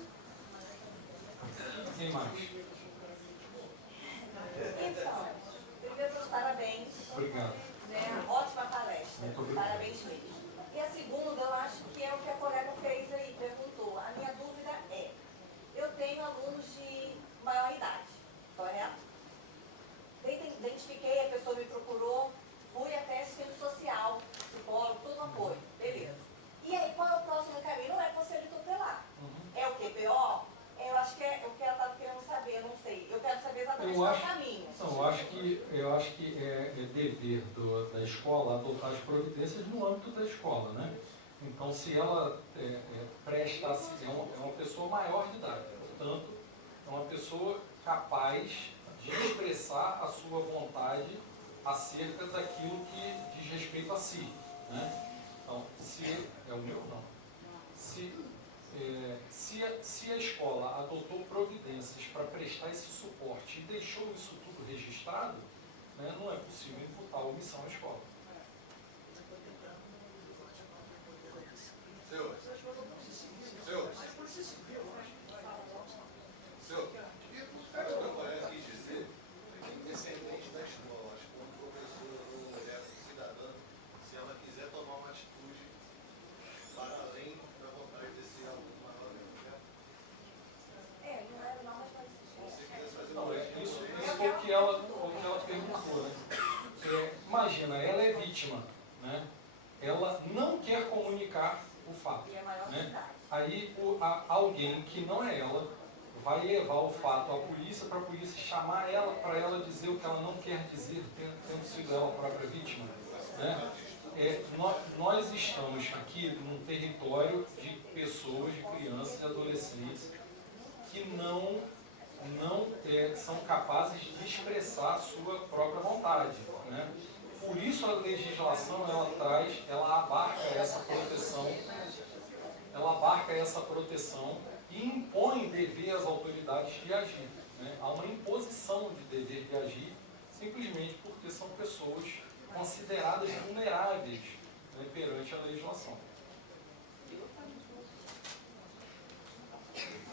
Quem mais? Então, primeiro, parabéns. Obrigado. Ótima palestra. Muito obrigado. Parabéns mesmo. E a segunda, eu acho que é o que a colega fez aí, perguntou. A minha dúvida é, eu tenho alunos de maior idade, correto? Identifiquei, a pessoa me procurou, fui até assistente social, psicólogo, todo apoio, beleza. E aí, qual é o próximo caminho? Não é conselho tutelar. É o QPO? Eu acho que é o que ela estava querendo saber, eu não sei. Eu quero saber exatamente qual é o caminho. Não, eu acho que é dever da escola adotar as providências no âmbito da escola, né? Então, se ela é uma pessoa maior de idade, portanto, é uma pessoa capaz de expressar a sua vontade acerca daquilo que diz respeito a si, né? Então, se é o meu, não. Se a escola adotou providências para prestar esse suporte e deixou isso tudo registrado, né, não é possível imputar a omissão à escola. Imagina, ela é vítima, né? Ela não quer comunicar o fato, né? Aí alguém que não é ela vai levar o fato à polícia para a polícia chamar ela para ela dizer o que ela não quer dizer, tendo sido ela a própria vítima, né? Nós estamos aqui num território de pessoas, de crianças e adolescentes que não são capazes de expressar a sua própria vontade, né? Por isso a legislação ela abarca essa proteção e impõe dever às autoridades de agir, né? Há uma imposição de dever de agir simplesmente porque são pessoas consideradas vulneráveis, né, perante a legislação.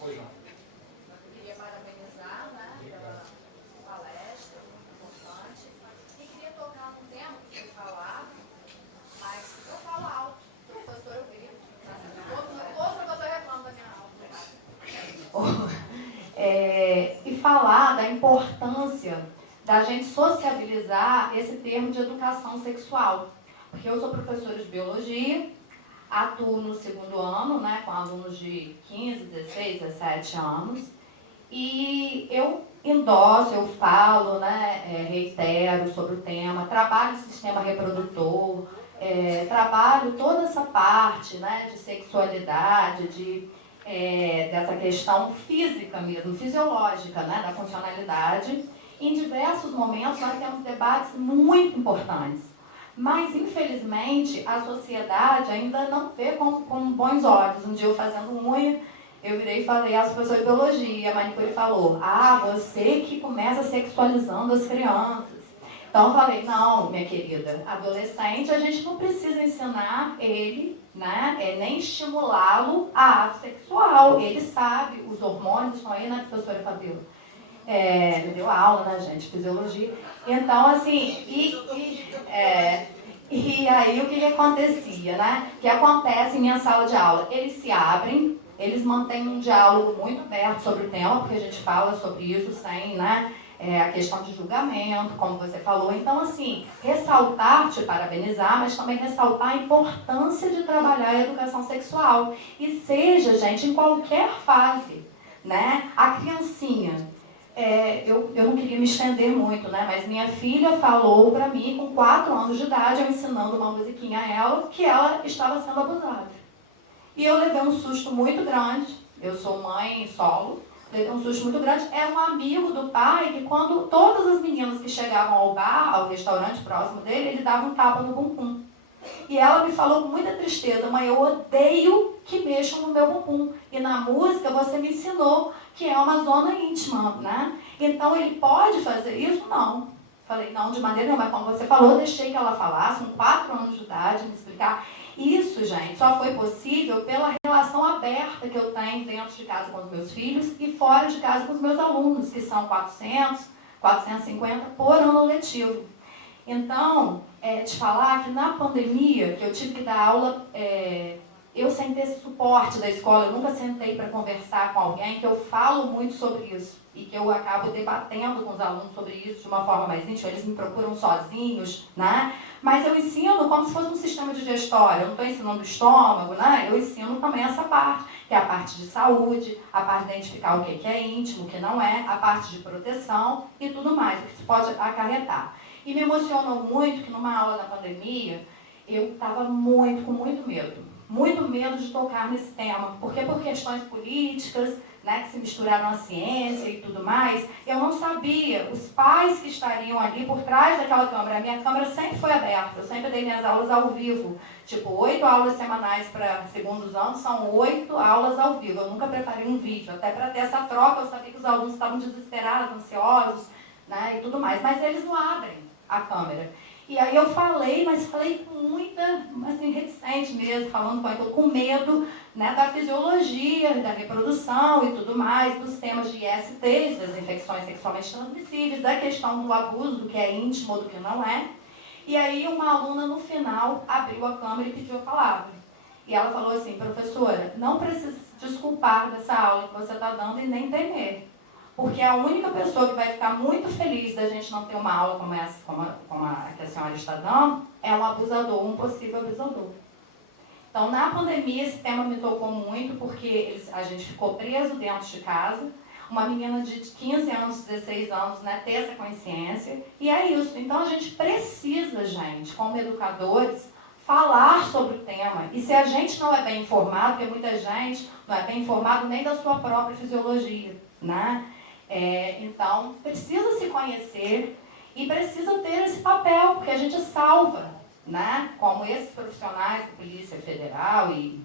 Oi, João. Queria parabenizar, né, pela palestra, muito importante. E queria tocar num tema que foi falado, mas eu falo alto. Professor, eu grito. Todos falar da importância da gente sociabilizar esse termo de educação sexual. Porque eu sou professora de biologia, atuo no 2º ano, né, com alunos de 15, 16, 17 anos, e eu endosso, eu falo, né, reitero sobre o tema, trabalho o sistema reprodutor, trabalho toda essa parte, né, de sexualidade, dessa questão física mesmo, fisiológica, né, da funcionalidade. Em diversos momentos nós temos debates muito importantes, mas infelizmente a sociedade ainda não vê com bons olhos. Um dia eu fazendo unha, eu virei e falei às professores de biologia, a manicure falou, você que começa sexualizando as crianças. Então eu falei, não, minha querida, adolescente a gente não precisa ensinar ele, né, nem estimulá-lo a ato sexual. Ele sabe, os hormônios estão aí, né, professora Fabiola? Me deu aula, né, gente, fisiologia. Então, assim, e aí o que acontecia, né? O que acontece em minha sala de aula? Eles se abrem, eles mantêm um diálogo muito aberto sobre o tema, porque a gente fala sobre isso sem, né, a questão de julgamento, como você falou. Então, assim, ressaltar, te parabenizar, mas também ressaltar a importância de trabalhar a educação sexual. E seja, gente, em qualquer fase, né? A criancinha, eu não queria me estender muito, né? Mas minha filha falou para mim, com 4 anos de idade, eu ensinando uma musiquinha a ela, que ela estava sendo abusada. E eu levei um susto muito grande. Eu sou mãe solo, levei um susto muito grande. Era um amigo do pai que, quando todas as meninas que chegavam ao bar, ao restaurante próximo dele, ele dava um tapa no bumbum. E ela me falou com muita tristeza, mãe, eu odeio que mexam no meu bumbum. E na música você me ensinou que é uma zona íntima, né? Então ele pode fazer isso? Não. Falei, não, de maneira nenhuma. Como você falou, eu deixei que ela falasse, com 4 anos de idade, me explicar. Isso, gente, só foi possível pela relação aberta que eu tenho dentro de casa com os meus filhos e fora de casa com os meus alunos, que são 400, 450 por ano letivo. Então, te falar que na pandemia, que eu tive que dar aula, eu sem ter esse suporte da escola, eu nunca sentei para conversar com alguém, que eu falo muito sobre isso e que eu acabo debatendo com os alunos sobre isso de uma forma mais íntima, eles me procuram sozinhos, né? Mas eu ensino como se fosse um sistema digestório, eu não estou ensinando o estômago, né? Eu ensino também essa parte, que é a parte de saúde, a parte de identificar o que é íntimo, o que não é, a parte de proteção e tudo mais, o que isso pode acarretar. E me emocionou muito que numa aula da pandemia, eu estava com muito medo de tocar nesse tema, porque por questões políticas, né, que se misturaram à ciência e tudo mais, eu não sabia os pais que estariam ali por trás daquela câmera. A minha câmera sempre foi aberta, eu sempre dei minhas aulas ao vivo, tipo 8 aulas semanais para segundos anos, são 8 aulas ao vivo, eu nunca preparei um vídeo, até para ter essa troca, eu sabia que os alunos estavam desesperados, ansiosos, né, e tudo mais, mas eles não abrem a câmera. E aí eu falei, mas falei com muita, assim, reticente mesmo, falando com medo, né, da fisiologia, da reprodução e tudo mais, dos temas de ISTs, das infecções sexualmente transmissíveis, da questão do abuso, do que é íntimo ou do que não é. E aí uma aluna no final abriu a câmera e pediu a palavra. E ela falou assim, professora, não precisa se desculpar dessa aula que você está dando e nem temer. Porque a única pessoa que vai ficar muito feliz da gente não ter uma aula como essa, como a que a senhora está dando, é um abusador, um possível abusador. Então, na pandemia, esse tema me tocou muito, porque a gente ficou preso dentro de casa, uma menina de 15 anos, 16 anos, né, ter essa consciência, e é isso. Então, a gente precisa, gente, como educadores, falar sobre o tema. E se a gente não é bem informado, porque muita gente não é bem informado nem da sua própria fisiologia, né? Então, precisa se conhecer e precisa ter esse papel, porque a gente salva, né? Como esses profissionais da Polícia Federal, e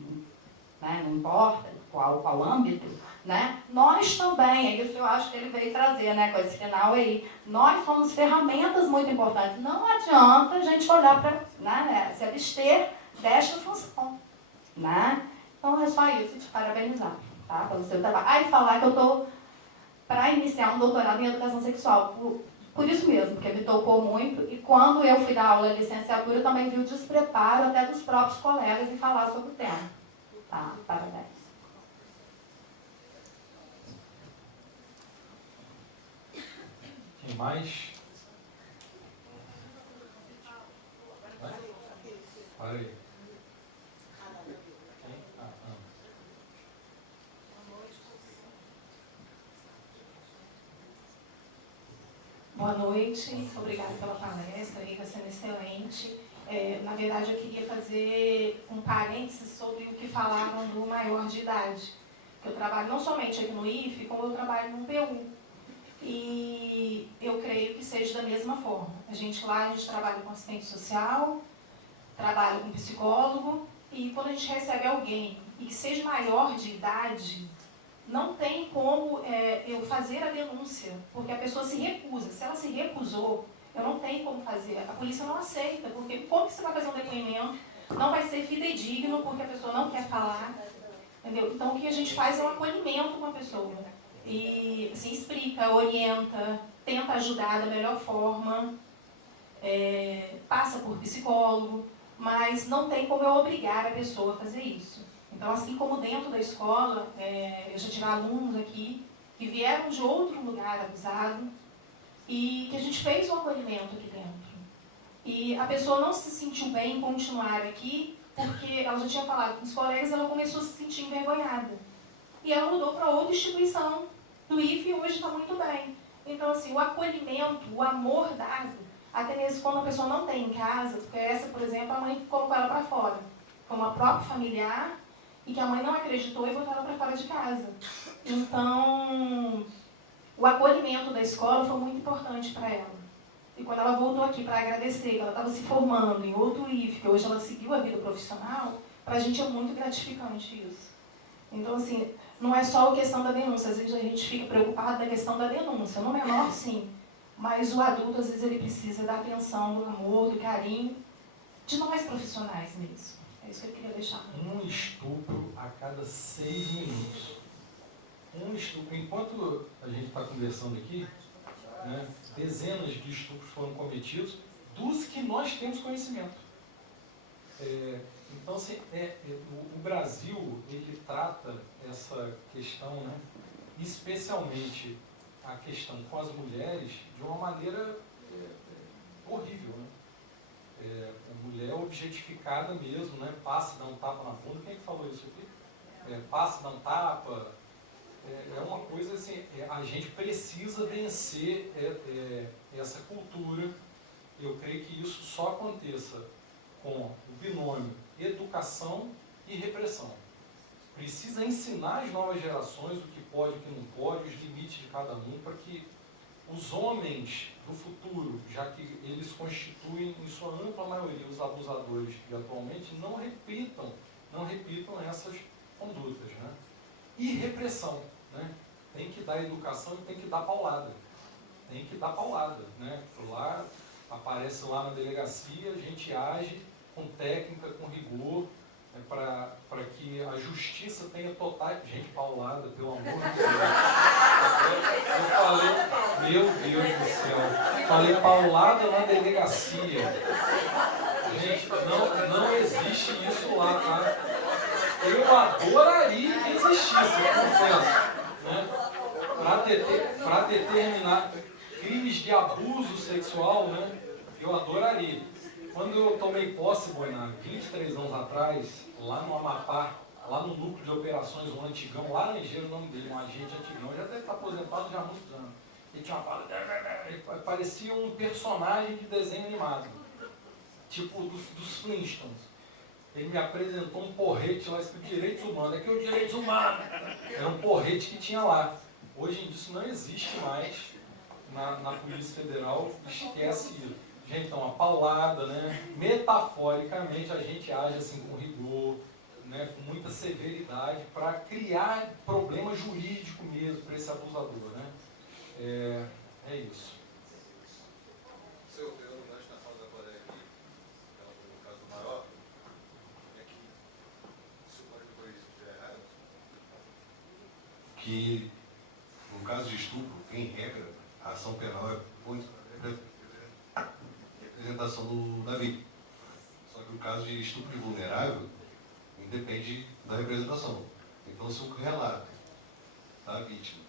né, não importa qual âmbito, né? Nós também, é isso que eu acho que ele veio trazer, né, com esse final aí. Nós somos ferramentas muito importantes. Não adianta a gente olhar para, né, se abster desta função, né? Então, é só isso, te parabenizar, tá? Pelo seu trabalho. E falar que eu estou para iniciar um doutorado em educação sexual. Por isso mesmo, porque me tocou muito. E quando eu fui dar aula de licenciatura, eu também vi o despreparo até dos próprios colegas em falar sobre o tema. Tá? Parabéns. pouquinho mais. Vai? Para aí. Quem? Ah, Ana. Boa noite, obrigada pela palestra, está sendo excelente. Na verdade, eu queria fazer um parênteses sobre o que falaram do maior de idade. Eu trabalho não somente aqui no IFE, como eu trabalho no PU. E eu creio que seja da mesma forma. A gente trabalha com assistente social, trabalha com psicólogo, e quando a gente recebe alguém e que seja maior de idade, não tem como eu fazer a denúncia, porque a pessoa se recusa. Se ela se recusou, eu não tenho como fazer. A polícia não aceita, porque como que você vai fazer um depoimento? Não vai ser fidedigno, porque a pessoa não quer falar. Entendeu? Então, o que a gente faz é um acolhimento com a pessoa. E assim, explica, orienta, tenta ajudar da melhor forma, passa por psicólogo, mas não tem como eu obrigar a pessoa a fazer isso. Então, assim como dentro da escola, eu já tive alunos aqui que vieram de outro lugar abusado e que a gente fez um acolhimento aqui dentro. E a pessoa não se sentiu bem em continuar aqui porque ela já tinha falado com os colegas, ela começou a se sentir envergonhada. E ela mudou para outra instituição do IFE e hoje está muito bem. Então, assim, o acolhimento, o amor dado, até mesmo quando a pessoa não tem em casa, porque essa, por exemplo, a mãe colocou ela para fora, como a própria familiar, e que a mãe não acreditou e botou ela para fora de casa. Então, o acolhimento da escola foi muito importante para ela. E quando ela voltou aqui para agradecer, que ela estava se formando em outro IFE, que hoje ela seguiu a vida profissional, para a gente é muito gratificante isso. Então, assim, não é só a questão da denúncia, às vezes a gente fica preocupado da questão da denúncia. No menor, sim, mas o adulto, às vezes, ele precisa da atenção, do amor, do carinho, de nós profissionais mesmo. É isso que eu queria deixar. Um estupro a cada 6 minutos. Um estupro. Enquanto a gente está conversando aqui, né, dezenas de estupros foram cometidos dos que nós temos conhecimento. Então, assim, o Brasil, ele trata essa questão, né, especialmente a questão com as mulheres, de uma maneira horrível. Né? A mulher objetificada mesmo, né? Passa e dá um tapa na bunda. Quem é que falou isso aqui? Passa e dá um tapa. É uma coisa assim, a gente precisa vencer essa cultura. Eu creio que isso só aconteça com o binômio educação e repressão. Precisa ensinar as novas gerações o que pode e o que não pode, os limites de cada um, para que os homens do futuro, já que eles constituem em sua ampla maioria os abusadores de atualmente, não repitam essas condutas. Né? E repressão. Né? Tem que dar educação e tem que dar paulada. Tem que dar paulada. Né? Lá, aparece lá na delegacia, a gente age com técnica, com rigor, né, para que a justiça tenha total... Gente, paulada, pelo amor de Deus. Eu falei, meu Deus do céu, falei paulada na delegacia. Gente, não existe isso lá, tá? Eu adoraria que existisse, eu confesso. Né? Para determinar crimes de abuso sexual, né, eu adoraria. Quando eu tomei posse, Boinar, 23 anos atrás, lá no Amapá, lá no núcleo de operações, um antigão, Laranjeiro, o nome dele, um agente antigão, já deve estar aposentado já há muitos anos. Ele tinha uma fala, parecia um personagem de desenho animado, tipo dos Flintstones. Ele me apresentou um porrete lá escrito Direitos Humanos. Aqui é o Direitos Humanos. Era um porrete que tinha lá. Hoje em dia isso não existe mais na Polícia Federal, esquece isso. Gente, então, a paulada, né? Metaforicamente, a gente age assim com rigor, né? Com muita severidade, para criar problema jurídico mesmo para esse abusador. Né? É isso. Eu acho que na fala da colega aqui, ela foi no caso do maior, é que, se o pode depois estiver errado, que no caso de estupro, em regra, a ação penal é muito representação da vítima. Só que o caso de estupro vulnerável independe da representação. Então, se o relato da vítima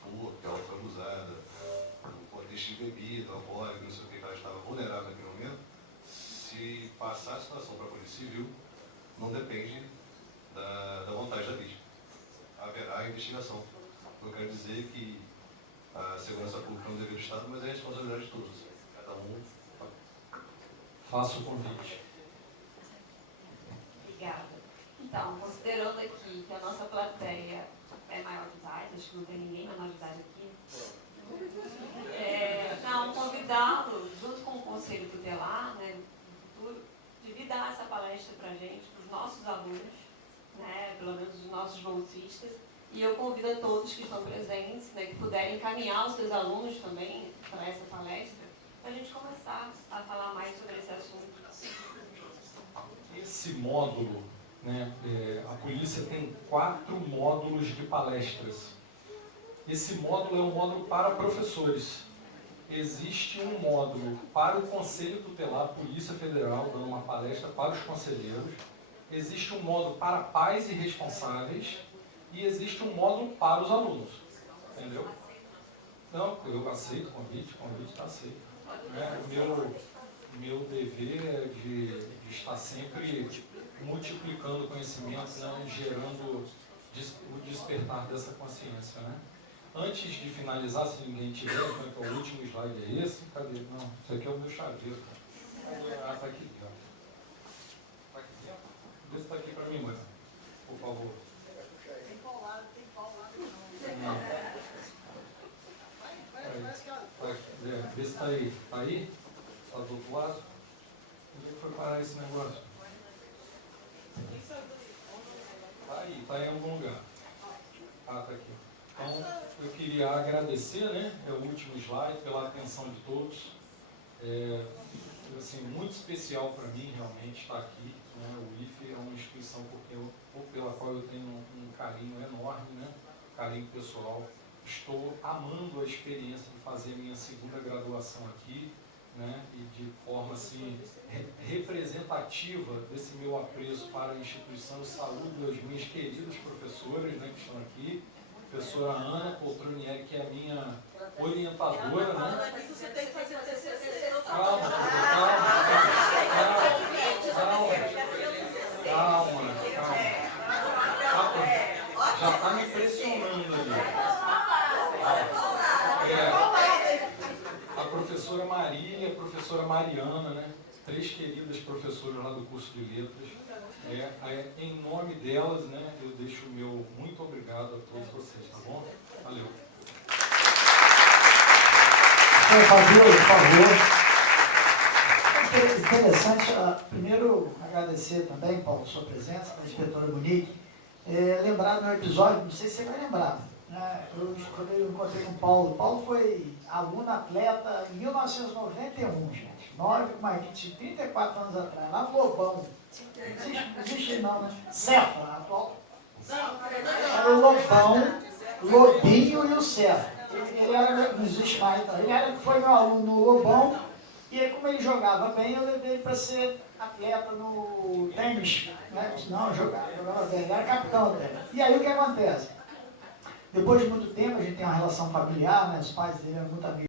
for que ela foi abusada, no características de bebida, alcoólica, não sei o que, ela estava vulnerável naquele momento, se passar a situação para a Polícia Civil, não depende da vontade da vítima. Haverá investigação. Eu quero dizer que a segurança pública é um dever do Estado, mas é a responsabilidade de todos. Cada um. Faça o convite. Obrigada. Então, considerando aqui que a nossa plateia é maior de idade, acho que não tem ninguém menor de idade aqui, não, convidá-lo, junto com o Conselho Tutelar, né, no futuro, de dar essa palestra para a gente, para os nossos alunos, né, pelo menos os nossos bolsistas, e eu convido a todos que estão presentes, né, que puderem encaminhar os seus alunos também para essa palestra, para a gente começar a falar mais sobre esse assunto. Esse módulo, né, a polícia tem 4 módulos de palestras. Esse módulo é um módulo para professores. Existe um módulo para o Conselho Tutelar, Polícia Federal, dando uma palestra para os conselheiros. Existe um módulo para pais e responsáveis. E existe um módulo para os alunos. Entendeu? Não, eu aceito o convite está aceito. O meu dever é de estar sempre multiplicando conhecimento, né, gerando o despertar dessa consciência. Né? Antes de finalizar, se ninguém tiver, que é o último slide é esse? Cadê? Não, isso aqui é o meu chaveiro. Ah, está aqui dentro. Está aqui dentro? Vê se está aqui para mim, mãe. Por favor. Tem pau lá Vê se está aí. Está aí? Está do outro lado? Onde foi parar esse negócio? Está aí em algum lugar. Ah, está aqui. Então, eu queria agradecer, né, é o último slide, pela atenção de todos. Assim, muito especial para mim, realmente, estar aqui. Né? O IFE é uma instituição pela qual eu tenho um carinho enorme, né? Carinho pessoal. Estou amando a experiência de fazer minha segunda graduação aqui, né? E de forma assim, representativa desse meu apreço para a instituição. Eu saúdo as minhas queridas professoras, né, que estão aqui. Professora Ana Poltronieri, que é a minha orientadora, né? Você tem que fazer TCC. Calma. Já está me pressionando ali. A professora Maria e a professora Mariana, né? 3 queridas professoras lá do curso de letras. Em nome delas, né, eu deixo o meu muito obrigado a todos vocês, tá bom? Valeu. Fabiola, por favor. Interessante, primeiro agradecer também, Paulo, sua presença, da inspetora Monique. Lembrar do meu episódio, não sei se você vai lembrar, né? Quando eu encontrei com o Paulo foi aluno atleta em 1991, gente. 9, mais de 34 anos atrás, lá no Lobão. Não existe não, né? Cefa, atual. Era o Lobão, Lobinho e o Cefa. Ele era, não existe mais, então. Foi meu aluno no Lobão, e aí, como ele jogava bem, eu levei ele para ser atleta no tênis. Né? Não, jogava bem, ele era capitão dele. E aí o que acontece? Depois de muito tempo, a gente tem uma relação familiar, né? Os pais dele eram muito amigos.